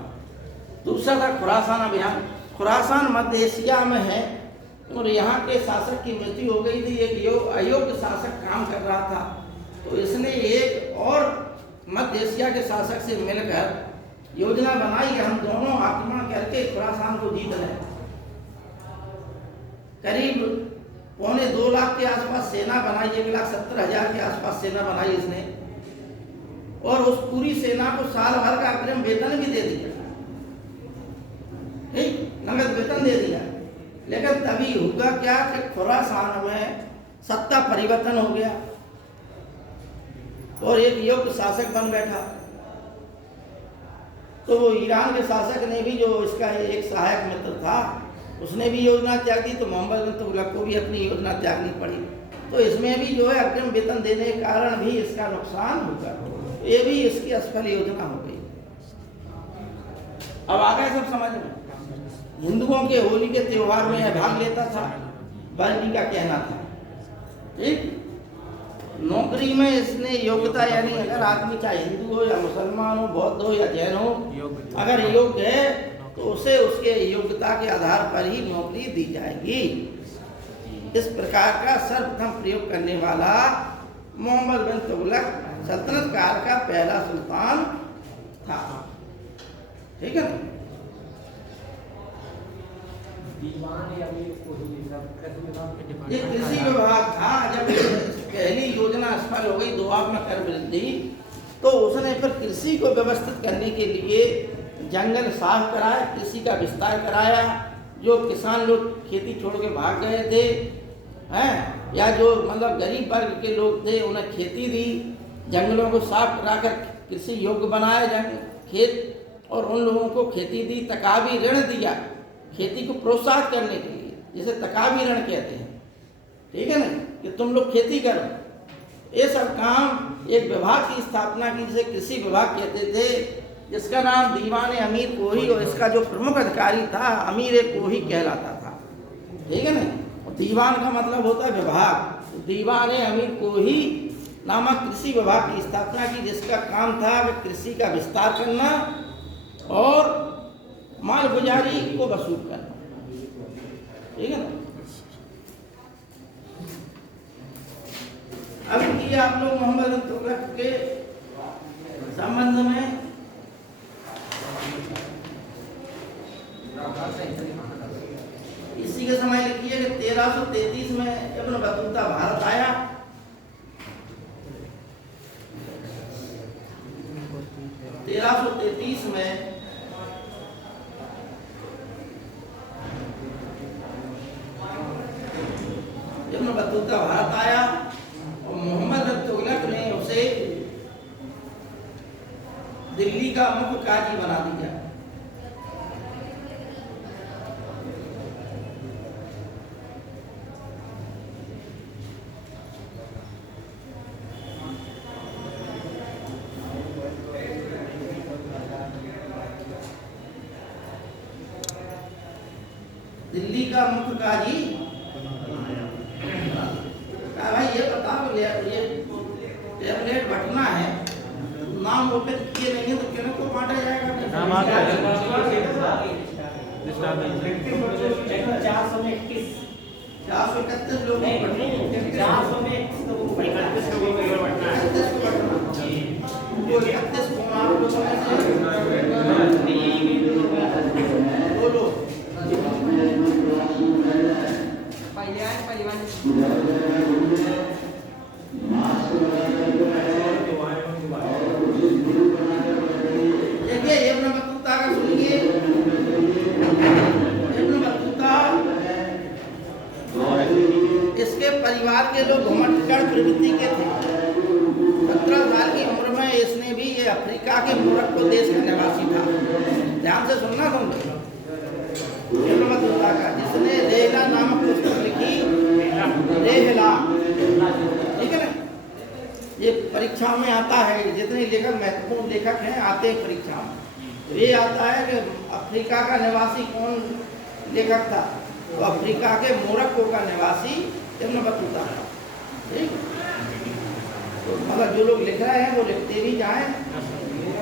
दूसरा था खुरासान अभियान। खुरासान मध्य एशिया में है और यहाँ के शासक की मृत्यु हो गई थी। एक अयोग्य शासक काम कर रहा था, तो इसने एक और मध्य एशिया के शासक से मिलकर योजना बनाई कि हम दोनों आक्रमण करके खुरासान को जीत लें। करीब 1.25 लाख के आसपास सेना बनाई, 1,70,000 के आसपास सेना बनाई इसने, और उस पूरी सेना को साल भर का अग्रिम वेतन भी दे दिया, ठीक, नगद वेतन दे दिया। लेकिन तभी हुआ क्या कि खुरासान में सत्ता परिवर्तन हो गया और एक योग्य शासक बन बैठा। तो वो ईरान के शासक ने भी, जो इसका एक सहायक मित्र था, उसने भी योजना त्याग दी, तो मोहम्मद बिन तुगलक को भी अपनी योजना त्यागनी पड़ी। तो इसमें भी जो है अग्रिम वेतन देने के कारण भी इसका नुकसान होगा, ये भी इसकी असफल योजना हो गई। अब आ गए सब समझ में। हिंदुओं के होली के त्योहार में भाग लेता था, बाल्टी का कहना था, ठीक। नौकरी में इसने योग्यता, यानी अगर आदमी चाहे हिंदू हो या मुसलमान हो, बौद्ध हो या जैन हो, अगर योग्य है तो उसे उसके योग्यता के आधार पर ही नौकरी दी जाएगी। इस प्रकार का सर्वप्रथम प्रयोग करने वाला मोहम्मद बिन तुगलक सल्तनत काल का पहला सुल्तान था, ठीक है ना। ये कृषि विभाग था। जब पहली योजना असफल हो गई, दोआब में कर वृद्धि, तो उसने फिर कृषि को व्यवस्थित करने के लिए जंगल साफ कराया, कृषि का विस्तार कराया। जो किसान लोग खेती छोड़ के भाग गए थे, हैं, या जो मतलब गरीब वर्ग के लोग थे, उन्हें खेती दी, जंगलों को साफ कराकर कृषि योग्य बनाया खेत, और उन लोगों को खेती दी। तकावी ऋण दिया खेती को प्रोत्साहित करने के लिए, जिसे तकावी ऋण कहते हैं, ठीक है ना, कि तुम लोग खेती करो। ये सब काम, एक विभाग की स्थापना की जिसे कृषि विभाग कहते थे, जिसका नाम दीवान अमीर कोही, और इसका जो प्रमुख अधिकारी था अमीर कोही कहलाता था, ठीक है ना। और दीवान का मतलब होता है विभाग, तो दीवान अमीर कोही नामक कृषि विभाग की स्थापना की, जिसका काम था कृषि का विस्तार करना और मालगुजारी को वसूल करना, ठीक है ना। अब किए आप लोग मोहम्मद बिन तुगलक के संबंध में इसी के समय लिखिए कि 1333 में इब्न बतूता भारत आया। में इब्न बतूता भारत आया और मोहम्मद बिन तुगलक ने उसे दिल्ली का मुख्य काजी बना दिया। दिल्ली का मुख्य काजी भाई ये बताओ, ये टैबलेट बटना है, नाम ओपन किए नहीं है तो किन को बांटा जाएगा? नाम आ गया 431 लोग नहीं बटने, 431 लोगों को बटना है, 31 लोगों को बटना है, 31 को बटना जी, वो 31 को आप लोगों से बोलो देखिए इब्न बतूता का सुनिए। इब्न बतूता इसके परिवार के लोग घुमटकर प्रवृत्ति के थे। 17 साल की उम्र में इसने भी ये अफ्रीका के मोरक्को देश का निवासी था। ध्यान से सुनना तुम इब्न बतूता का, जिसने रेहला नामक पुस्तक लिखी, रेहला, ठीक है ना। ये परीक्षा में आता है, जितने लेखक महत्वपूर्ण लेखक हैं आते हैं परीक्षा में। तो ये आता है कि अफ्रीका का निवासी कौन लेखक था, तो अफ्रीका के मोरक्को का निवासी इब्न बतूता था। ठीक, तो मगर जो लोग लिख रहे हैं वो लिखते भी जाएं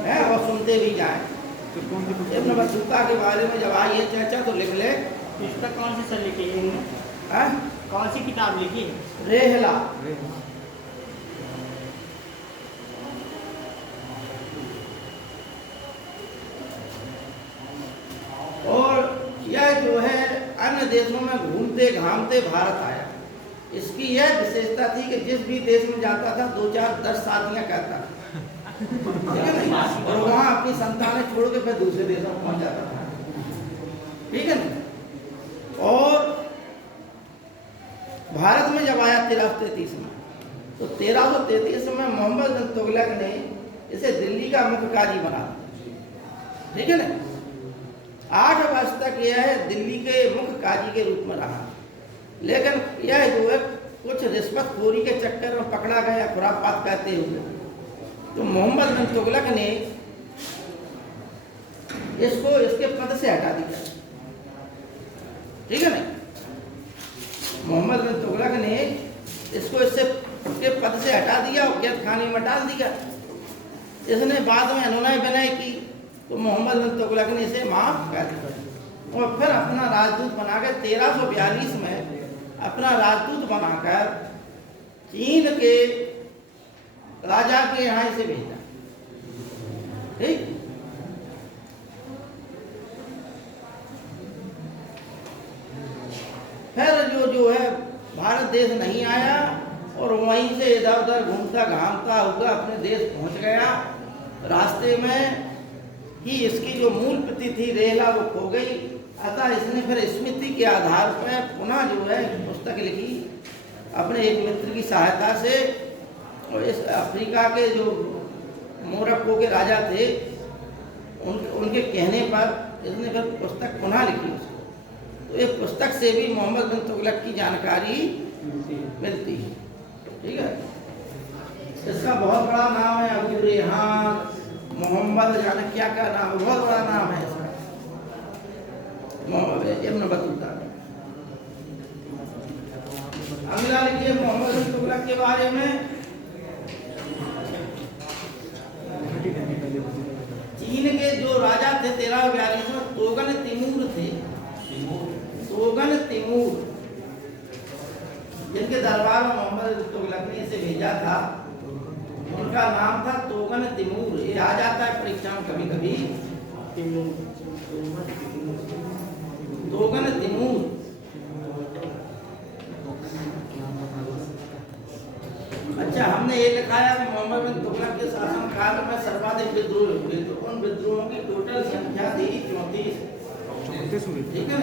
हैं और सुनते भी जाएं। इब्न बतूता के बारे में जब आई है चर्चा तो लिख ले। पुस्तक कौन सी सर लिखी है इन्होंने? हैं? कौन सी किताब लिखी है? रेहला। और यह जो है अन्य देशों में घूमते घामते भारत आया। इसकी यह विशेषता थी कि जिस भी देश में जाता था 2 4 10 शादियां करता था, ठीक है ना, और वहां अपनी संतानें छोड़ के फिर दूसरे देशों में पहुंच जाता था, ठीक है ना। और भारत में जब आया 1333 में, तो 1333 में मोहम्मद बिन तुगलक ने इसे दिल्ली का मुख्य काजी बना, ठीक है ना। 8 वर्ष तक यह दिल्ली के मुख्य काजी के रूप में रहा, लेकिन यह जो है कुछ रिश्वतखोरी के चक्कर में पकड़ा गया खुरापात करते हुए। तो मोहम्मद बिन तुगलक ने इसको इसके पद से हटा दिया, ठीक है ना। मोहम्मद बिन तुगलक ने इसको इससे के पद से हटा दिया और कैद खाने में डाल दिया। इसने बाद में अनुनय विनय की तो मोहम्मद बिन तुगलक ने इसे माफ कर दिया और फिर अपना राजदूत बनाकर 1342 में अपना राजदूत बनाकर चीन के राजा के यहाँ इसे भेजा, ठीक। फिर जो है भारत देश नहीं आया और वहीं से इधर उधर घूमता घामता हुआ अपने देश पहुंच गया। रास्ते में ही इसकी जो मूल प्रति थी रेला वो खो गई। अतः इसने फिर स्मृति के आधार पर पुनः जो है पुस्तक लिखी अपने एक मित्र की सहायता से। और इस अफ्रीका के जो मोरक्को के राजा थे उनके कहने पर इसने फिर पुस्तक पुनः लिखी। तो ये पुस्तक से भी मोहम्मद बिन तुगलक की जानकारी मिलती है, ठीक है। इसका बहुत बड़ा नाम है अबू रेहान मोहम्मद जाने क्या का नाम, बहुत बड़ा नाम है इसका, इब्न बतूता। अगला लिखिए मोहम्मद बिन तुगलक के बारे में। चीन के जो राजा थे 1342 में तोगन तिमूर थे, तोगन तिमूर, जिनके दरबार में मोहम्मद बिन तुगलक ने इसे भेजा था। उनका नाम था तोगन तिमूर। ये आ जाता है परीक्षा में कभी कभी, तोगन तिमूर। अच्छा, हमने ये लिखाया कि मोहम्मद बिन तुगलक के शासन काल में सर्वाधिक विद्रोह हुए। तो उन विद्रोहों की टोटल संख्या थी 34, ठीक है,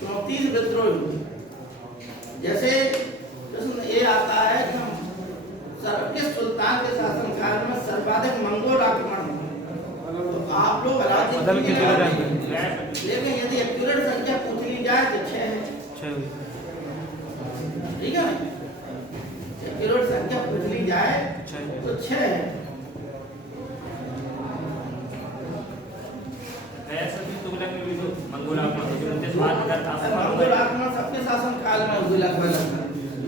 34 विद्रोह हुए। जैसे ये आता है कि किस सुल्तान के शासन काल में सर्वाधिक मंगोल आक्रमण हुए। तो आप लोग लेकिन यदि एक्यूरेट संख्या पूछ ली जाए तो 6 है, ठीक है ना। एक्यूरेट संख्या पूछ ली जाए तो 6 है। मंगोल आक्रमण सबके शासन काल में हुए लगभग,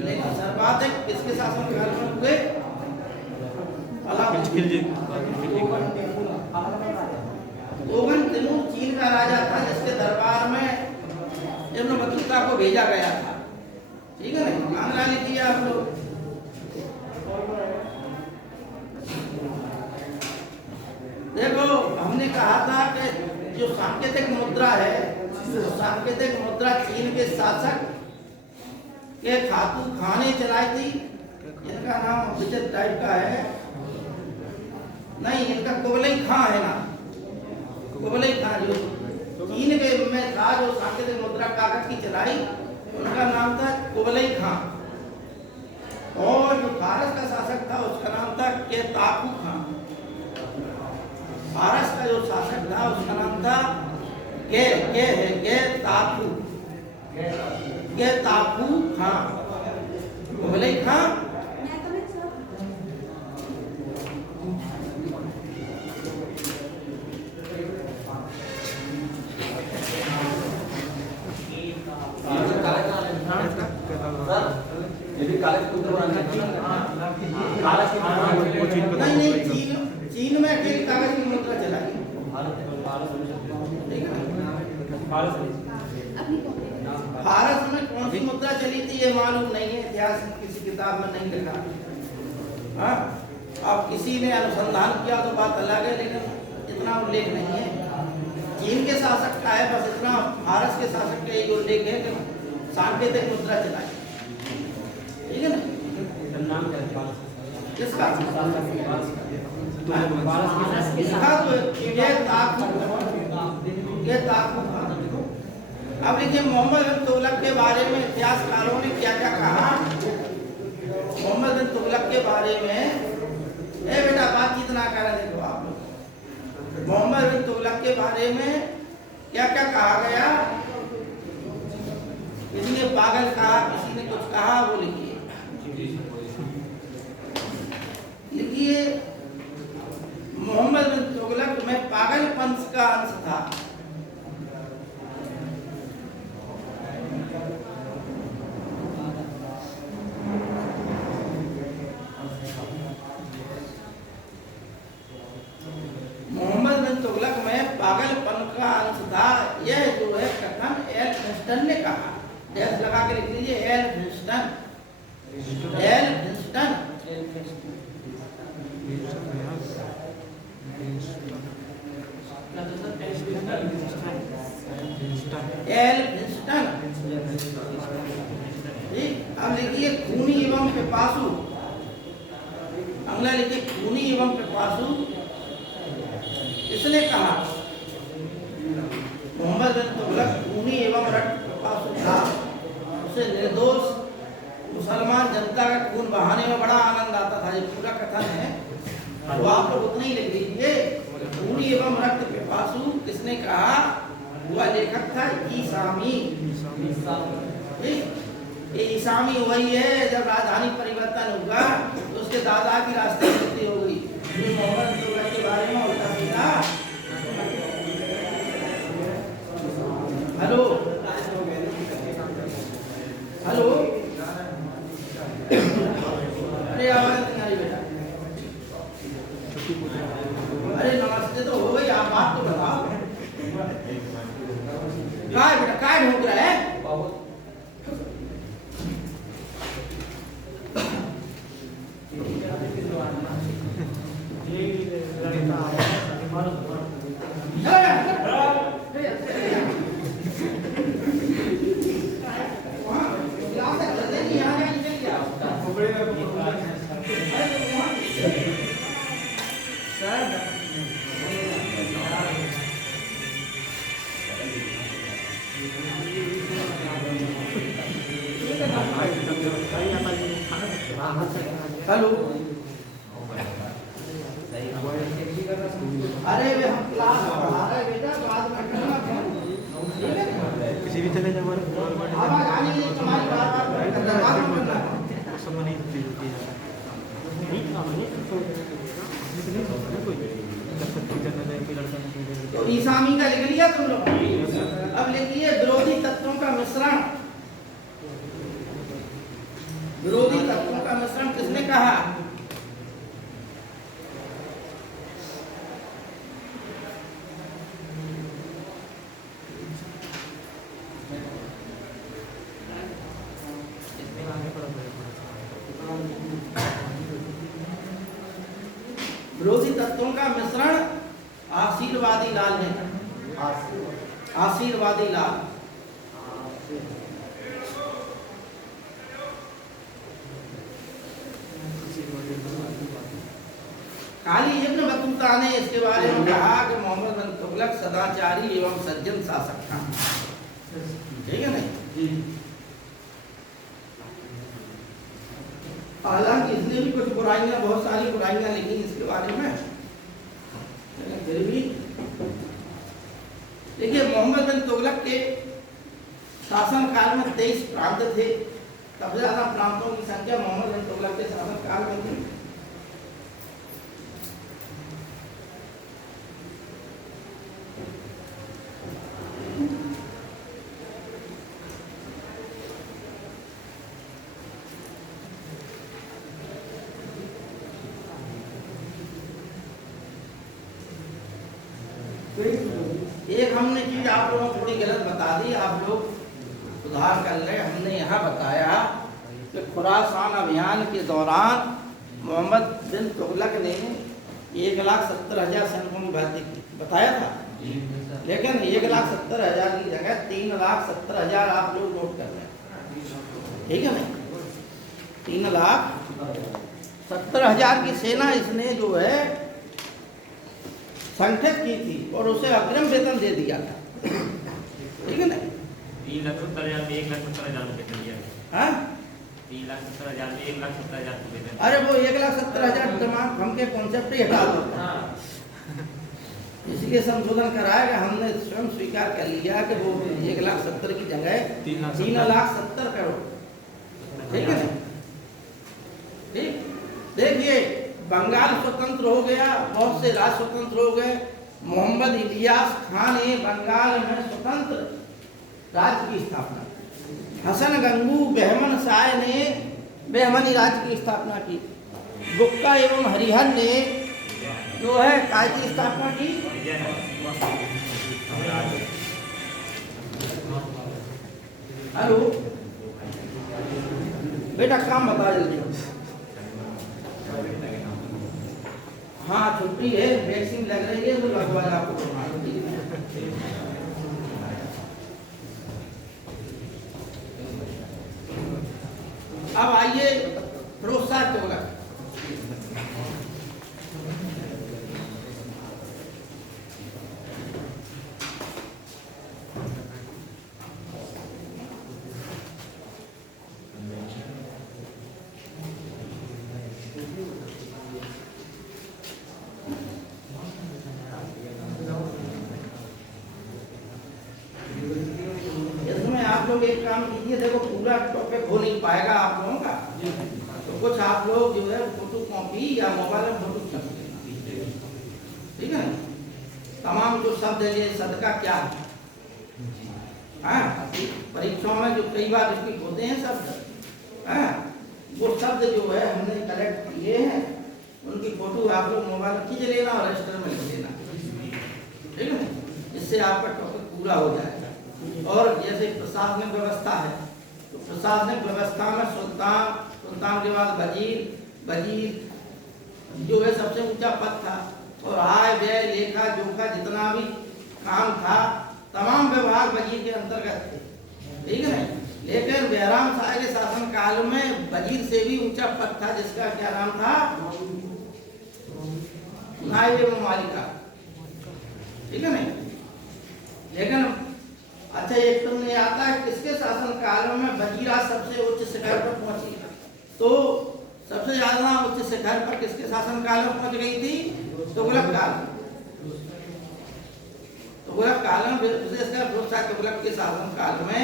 लेकिन सर्वाधिक किसके शासन काल में हुए? तोगन तिमूर चीन का राजा था जिसके दरबार में इब्न बतूता को भेजा गया था, ठीक है ना। मामला लिखिए आप लोग। देखो, हमने कहा था कि जो सांकेतिक मुद्रा है, सांकेतिक मुद्रा चीन के शासक के खातू खाने चलाई थी। इनका नाम विचित्र टाइप का है, नहीं, इनका कुबलई खां है ना, कुबलई खां जो चीन के में था जो सांकेतिक मुद्रा कागज की चलाई, उनका नाम था कुबलई खां। और जो फारस का शासक था उसका नाम था केताकू खां। फारस का जो शासक था उसका नाम था केताकू खां। कुबलई खां ठीक है ना? फारस फारस में कौन सी मुद्रा चली थी ये मालूम नहीं है, इतिहास की किसी किताब में नहीं लिखा। हाँ, अब किसी ने अनुसंधान किया तो बात अलग है, लेकिन इतना उल्लेख नहीं है। चीन के शासक का है बस इतना, फारस के शासक का एक उल्लेख है कि सांकेतिक मुद्रा चलाई, ठीक है ना? नाम क्या है फारस किसका? फारस इसका तो ये ताकू था। अब देखिए मोहम्मद बिन तुगलक के बारे में इतिहासकारों ने क्या क्या कहा। मोहम्मद बिन तुगलक के बारे में, ए बेटा बातचीत ना करें, देखो आप लोग, मोहम्मद बिन तुगलक के बारे में क्या क्या कहा गया। किसी ने पागल कहा, किसी ने कुछ कहा, वो लिखिए। लिखिए मोहम्मद बिन तुगलक में पागल पंथ का अंश था। मोहम्मद बिन तुगलक में पागलपन का अंश था। यह जो है कथन एल विंस्टन ने कहा, डैश लगा के लिख लीजिए, L Winston. L Winston L Winston. ठीक, अब लिखिए खूनी एवं पिपासु, अगला लिखिए खूनी एवं पिपासु। किसने कहा? मोहम्मद बिन तुगलक खूनी एवं रट पिपासु था। उसे निर्दोष मुसलमान जनता का खून बहाने में बड़ा आनंद आता था। ये पूरा कथन है, तो आप लोग उतना ही लिख लीजिए, खूनी एवं रक्त पिपासु। किसने कहा? वह लेखक था ईसामी। ये ईसामी वही है, जब राजधानी परिवर्तन होगा तो उसके दादा की रास्ते मृत्यु हो गई। ये मोहम्मद बिन तुगलक के बारे में उल्टा सीधा। हेलो हेलो, अरे आवाज नहीं आ रही बेटा। अरे नमस्ते तो हो गई, आप बात तो बताओ। क्या है बेटा, क्या ढूंढ रहा है? हेलो, अरे वे हम क्लास में पढ़ा रहे बेटा, बाद में करना फोन, ठीक है? किसी भी तरह जब आवाज आनी नहीं तुम्हारी, बार बार करना, बाद में करना। नहीं होती है तो ईसामी का लिख लिया तुम लोग। अब लिखिए विरोधी तत्वों का मिश्रण। विरोधी तत्वों का मिश्रण किसने कहा? विरोधी तत्वों का मिश्रण आशीर्वादी लाल ने। आशीर्वादी लाल। काली इब्न बतूता ने इसके बारे में कहा कि मोहम्मद बिन तुगलक सदाचारी एवं सज्जन शासक था। ठीक है नहीं? हालांकि इसने भी कुछ बुराइयां, बहुत सारी बुराइयां लिखी इसके बारे में, लेकिन फिर भी देखिए मोहम्मद बिन तुगलक के शासनकाल में 23 प्रांत थे। सबसे ज्यादा प्रांतों की संख्या मोहम्मद बिन तुगलक के शासनकाल में थी। तो एक हमने चीज आप लोगों को थोड़ी गलत बता दी, आप लोग सुधार कर ले। हमने यहाँ बताया कि खुरासान अभियान के दौरान मोहम्मद बिन तुगलक ने 1,70,000 सैनिकों की भर्ती की, बताया था। लेकिन 1,70,000 की जगह 3,70,000 आप लोग नोट कर रहे हैं, ठीक है ना। 3,70,000 की सेना इसने जो है संगठित की थी और उसे अग्रिम वेतन दे दिया था, ठीक है ना। 3,70,000 में 1,70,000 रुपये कर दिया। हाँ 3,70,000 में 1,70,000 रुपये दे अरे वो 1,70,000 दिमाग हम के कॉन्सेप्ट ही हटा दो, इसलिए संशोधन कराया कि हमने स्वयं स्वीकार कर लिया कि वो 1,70,000 की जगह 3,70,000 करोड़, ठीक है ना। ठीक, देखिए बंगाल स्वतंत्र हो गया, बहुत से राज्य स्वतंत्र हो गए। मोहम्मद इलियास खान ने बंगाल में स्वतंत्र राज्य की स्थापना की। हसन गंगू बहमन शाह ने बहमनी राज्य की स्थापना की। बुक्का एवं हरिहर ने जो है काय की स्थापना की। हेलो बेटा काम बता जल्दी। हाँ छुट्टी है, वैक्सीन लग रही है तो लगवा आपको। अब आइए फिरोजशाह तुगलक। आप लोग एक काम कीजिए, देखो पूरा टॉपिक हो नहीं पाएगा आप लोगों का, तो कुछ आप लोग जो है फोटो कॉपी या मोबाइल में फोटो खींच लेना, ठीक है। तमाम जो शब्द है ये सदका क्या है, हाँ परीक्षाओं में जो कई बार रिपीट होते हैं शब्द, हाँ वो शब्द जो है हमने कलेक्ट किए हैं उनकी फोटो आप लोग मोबाइल में खींच लेना और रजिस्टर में लिख लेना, ठीक है। इससे आपका टॉपिक पूरा हो जाएगा। और जैसे प्रशासनिक व्यवस्था है तो प्रशासनिक व्यवस्था में सुल्तान के बाद वजीर जो है सबसे ऊंचा पद था, और आय व्यय लेखा जोखा जितना भी काम था तमाम विभाग वजीर के अंतर्गत थे, ठीक है। लेकिन बैराम शाह के शासन काल में वजीर से भी ऊंचा पद था जिसका क्या नाम था, नायब मालिका, ठीक है। नहीं लेकिन अच्छा एक तुमने आता है किसके शासन काल में वजीरा सबसे उच्च शिखर पर पहुंची, तो सबसे ज्यादा उच्च शिखर पर किसके शासन काल में पहुंच गई थी, तुगलक काल में। तुगलक काल में विशेषकर फिरोजशाह तुगलक के शासन काल में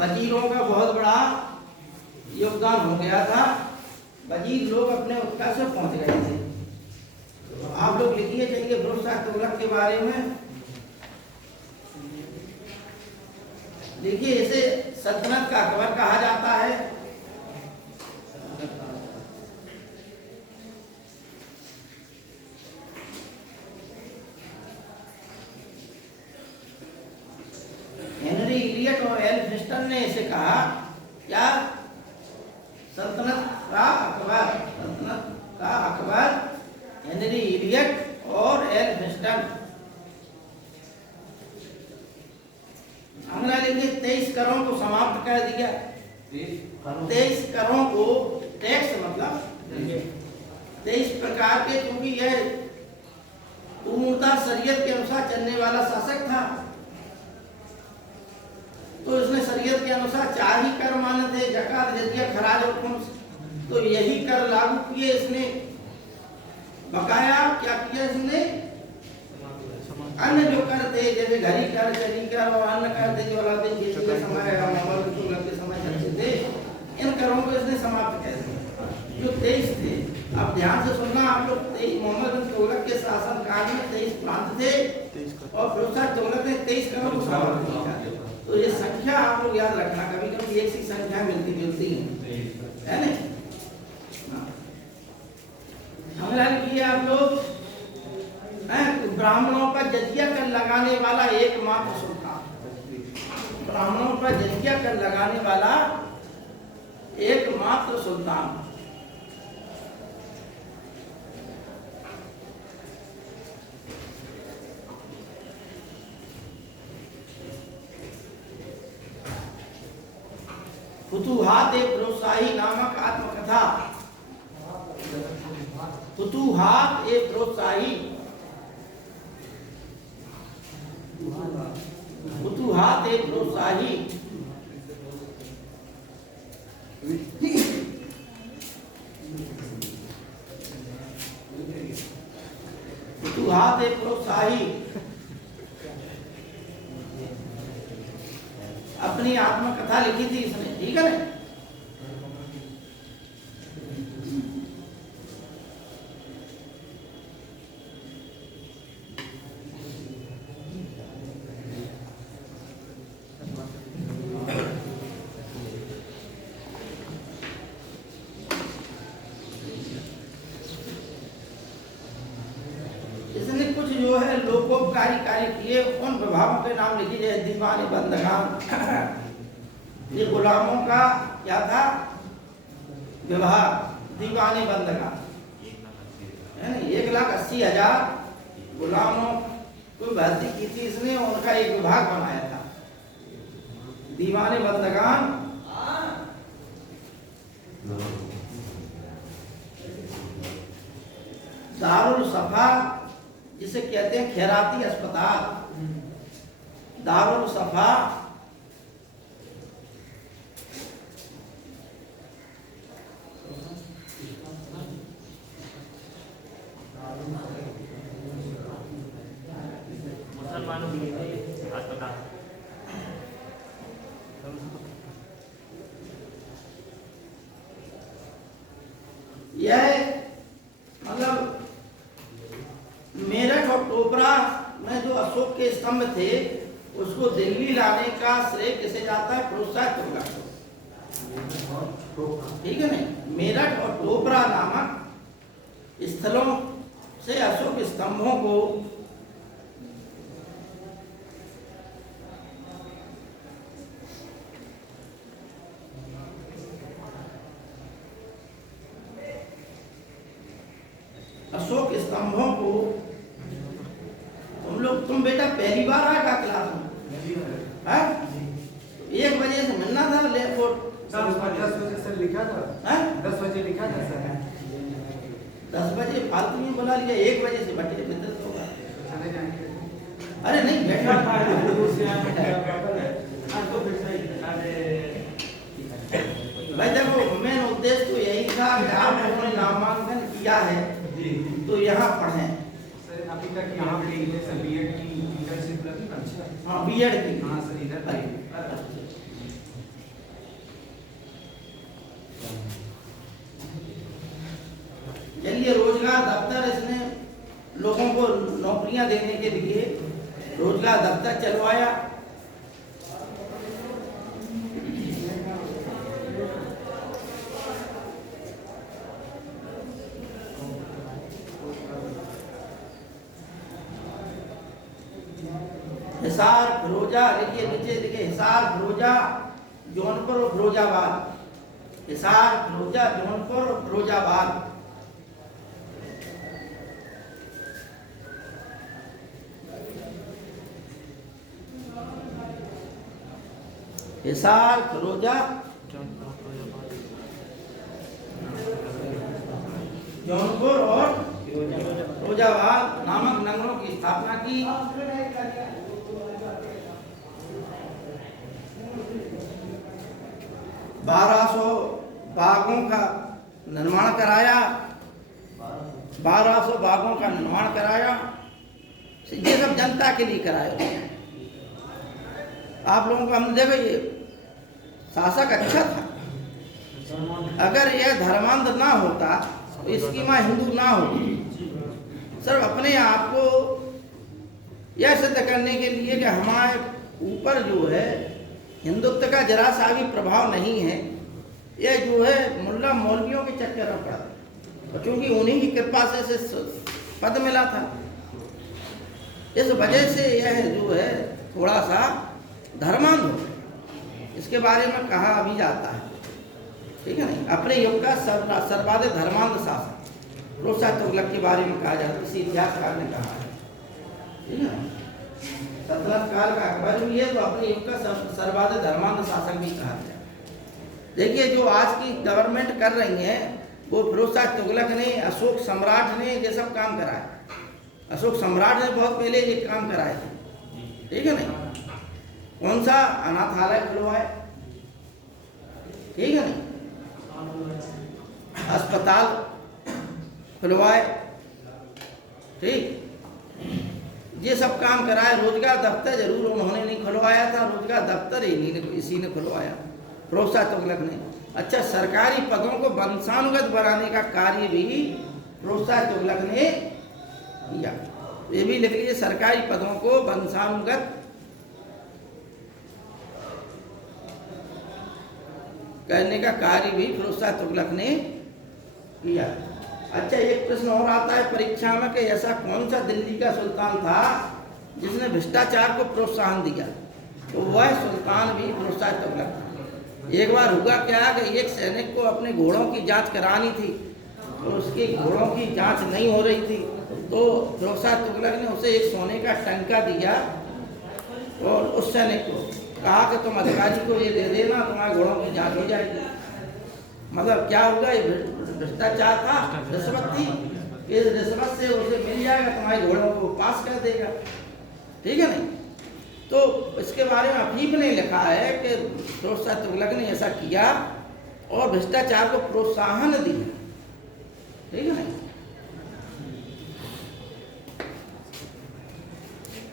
वजीरों का बहुत बड़ा योगदान हो गया था। वजीर लोग अपने उत्कर्ष से पहुंच गए थे। तो आप लोग लिखिए जाइए फिरोजशाह तुगलक के बारे में। देखिए इसे सल्तनत का अकबर कहा जाता है। हेनरी इलियट और एल्फिंस्टन ने इसे कहा क्या, सल्तनत का अकबर हेनरी इलियट और एल्फिंस्टन। हमने लेके 23 करों को समाप्त कर दिया। 23 करों को टैक्स मतलब 23 प्रकार के, क्योंकि यह पूर्णतः शरीयत के अनुसार चलने वाला शासक था, तो इसने शरीयत के अनुसार 4 ही कर माने थे, ज़कात, जजिया, खराज और खुम्स। तो यही कर लागू किए इसने। बकाया क्या किया इसने, अन्य जो कर थे जैसे घरी कर, चली कर और अन्य कर थे जो अलाउद्दीन खिलजी के समय मोहम्मद तुगलक के समय चलते थे, इन करों को इसने समाप्त कर दिया जो 23 थे। अब ध्यान से सुनना आप लोग, मोहम्मद तुगलक के शासन काल में 23 प्रांत थे और फिरोजशाह तुगलक ने 23 करों को समाप्त किया। तो ये संख्या आप लोग याद रखना, कभी कभी एक सी संख्या मिलती जुलती है ना। हमारा लिखिए आप लोग, ब्राह्मणों पर जजिया कर लगाने लगाने वाला एकमात्र सुल्तान, ब्राह्मणों पर जजिया कर लगाने वाला एकमात्र सुल्तान। फुतुहात-ए-फिरोजशाही नामक आत्मकथा, फुतुहात-ए-फिरोजशाही, फुतुहात-ए-फिरोजशाही फुतुहात-ए-फिरोजशाही अपनी आत्मकथा लिखी थी इसने, ठीक है ना। इसने कुछ जो है लोकोपकारी कार्य किए, उन विभागों के नाम लिखी जाए। दीवानी बंदगान, ये गुलामों का क्या था विभाग, दीवानी बंदगान है ना। 1,80,000 गुलामों को भर्ती की थी इसने, उनका एक विभाग बनाया था, दीवानी बंदगान। दारुल सफा, जिसे कहते हैं खैराती अस्पताल, दारुल सफा। मुसलमानों के लिए अस्पताल। यह मतलब मेरठ और टोपरा में जो अशोक के स्तंभ थे उसको दिल्ली लाने का श्रेय किसे जाता है? फिरोजशाह तुगलक को, ठीक है ना। मेरठ और टोपरा नामक स्थलों से अशोक स्तंभों को अशोक स्तंभों को तुम बेटा पहली बार आया का क्लास में? हाँ? 1 बजे से मिलना था लेफ्ट। 10 बजे सर लिखा था। हाँ? 10 बजे लिखा था सर। 10 बजे फालतू में बुला लिया, 1 बजे से बटे मित्र होगा। चले जाएंगे। अरे नहीं बैठा भाई देखो, मेन उद्देश्य तो यही था कि आप लोगों ने नामांकन किया है तो यहाँ पढ़ें। सर अभी तक यहाँ पे सर बीएड की इंटर्नशिप लगी ना? अच्छा हाँ बीएड की। हाँ सर इधर पे। चलिए, रोजगार दफ्तर इसने लोगों को नौकरियां देने के लिए रोजगार दफ्तर चलवाया। हिसार, फिरोजा, लिखिए नीचे लिखिए, हिसार, फिरोजा, जौनपुर और फिरोजाबाद। हिसार, फिरोजा, जौनपुर और फिरोजाबाद। हिसार, फिरोजा, जौनपुर और फिरोजाबाद नामक नगरों की स्थापना की। 1200 बागों का निर्माण कराया। 1200 बागों का निर्माण कराया। ये सब जनता के लिए कराया। आप लोगों को हम देखो, ये शासक अच्छा था। अगर यह धर्मांध ना होता तो इसकी माँ हिंदू ना होती। सिर्फ अपने आप को यह सिद्ध करने के लिए कि हमारे ऊपर जो है हिंदुत्व का जरा सा भी प्रभाव नहीं है, यह जो है मुल्ला मौलवियों के चक्कर में पड़ा, और चूंकि उन्हीं की कृपा से पद मिला था। इस वजह से यह जो है थोड़ा सा धर्मांध हो, इसके बारे में कहा भी जाता है, ठीक है नहीं। अपने युग का सर्वाधिक धर्मांध शासक फिरोज शाह तुगलक के बारे में कहा जाता है, किसी इतिहासकार ने कहा है, ठीक है। सल्तनत काल का अकबर भी है तो अपने युग का सर्वाधिक धर्मांध शासक भी कहा गया। देखिए जो आज की गवर्नमेंट कर रही है वो फिरोज शाह तुगलक ने, अशोक सम्राट ने ये सब काम कराए। अशोक सम्राट ने बहुत पहले ये काम कराए थे, ठीक है नहीं। कौन सा अनाथालय खुलवाए, ठीक है नहीं, अस्पताल खुलवाए, ठीक, ये सब काम कराए। रोजगार दफ्तर जरूर उन्होंने नहीं खुलवाया था, रोजगार दफ्तर इसी ने खुलवाया, फिरोज शाह तुगलक ने। अच्छा, सरकारी पदों को वंशानुगत बनाने का कार्य भी फिरोज शाह तुगलक ने किया। ये भी लिख लीजिए, सरकारी पदों को वंशानुगत करने का कार्य भी फिरोज शाह तुगलक ने किया। अच्छा, एक प्रश्न और आता है परीक्षा में कि ऐसा कौन सा दिल्ली का सुल्तान था जिसने भ्रष्टाचार को प्रोत्साहन दिया, तो वह सुल्तान भी फिरोज शाह तुगलक था। एक बार हुआ क्या कि एक सैनिक को अपने घोड़ों की जांच करानी थी, तो उसके घोड़ों की जांच नहीं हो रही थी, तो फिरोज शाह तुगलक ने उसे एक सोने का टंका दिया और उस सैनिक को कहा कि तुम अधिकारी को ये दे देना, तुम्हारे घोड़ों की जांच हो जाएगी। मतलब क्या होगा, ये भ्रष्टाचार था, रिश्वत थी, इस रिश्वत से उसे मिल जाएगा, तुम्हारे घोड़ों को पास कर देगा, ठीक है नहीं। तो इसके बारे में अफीफ ने लिखा है कि फिरोज शाह तुगलक ने ऐसा किया और भ्रष्टाचार को प्रोत्साहन दिया, ठीक है नहीं।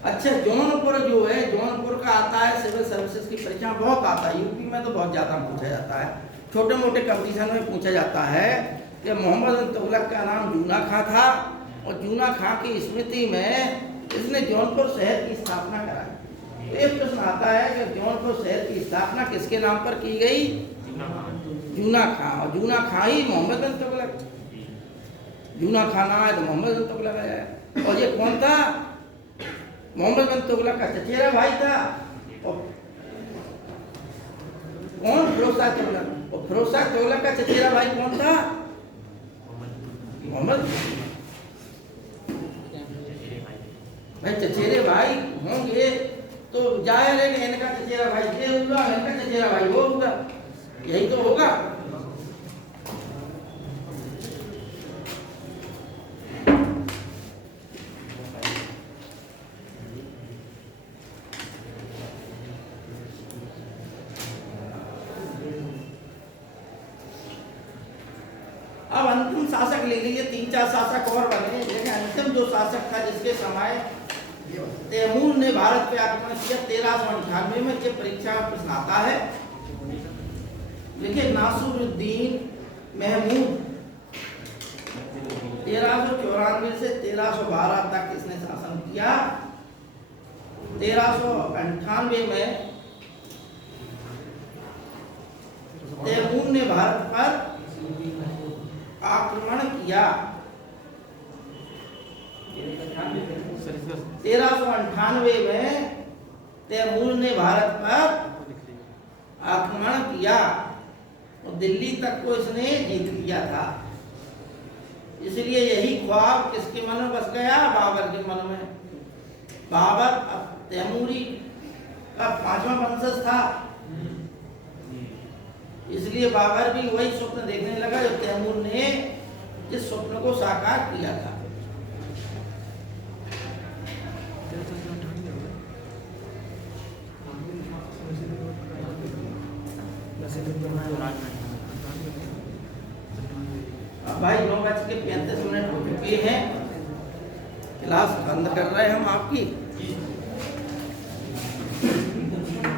अच्छा, जौनपुर जो है, जौनपुर का आता है सिविल सर्विसेज की परीक्षा बहुत आता है, यूपी में तो बहुत ज़्यादा पूछा जाता है, छोटे मोटे कंपटीशन में पूछा जाता है कि मोहम्मद बिन तुगलक का नाम जूना खां था और जूना खां की स्मृति में इसने जौनपुर शहर की स्थापना कराई। तो एक प्रश्न आता है कि जौनपुर शहर की स्थापना किसके नाम पर की गई? जूना खां, और जूना खां ही मोहम्मद बिन तुगलक, जूना खां ना है तो मोहम्मद बिन तुगलक है। और ये कौन था? मोहम्मद बिन तुगलक का चचेरा भाई था। और कौन? फिरोज शाह तुगलक। और फिरोज शाह तुगलक का चचेरा भाई कौन था? मोहम्मद। भाई चचेरे भाई होंगे तो जाहिर है कि इनका चचेरा भाई ये होगा, इनका चचेरा भाई वो होगा, यही तो होगा। अब अंतिम शासक ले लीजिए, 3-4 शासक और बने, लेकिन अंतिम जो शासक था जिसके समय तैमूर ने भारत पे आक्रमण किया 1398 में, ये परीक्षा में प्रश्न आता है। देखिए, नासिरुद्दीन महमूद 1394 से 1312 तक इसने शासन किया। 1398 में तैमूर ने भारत पर आक्रमण किया। 1398 में तैमूर ने भारत पर आक्रमण किया और दिल्ली तक को इसने जीत लिया था। इसलिए यही ख्वाब किसके मन में बस गया? बाबर के मन में। बाबर तैमूरी का 5वां वंशज था, इसलिए बाबर भी वही स्वप्न देखने लगा जो तैमूर ने जिस स्वप्न को साकार किया था। अब भाई 9:35 हो चुके हैं, क्लास बंद कर रहे हैं हम आपकी।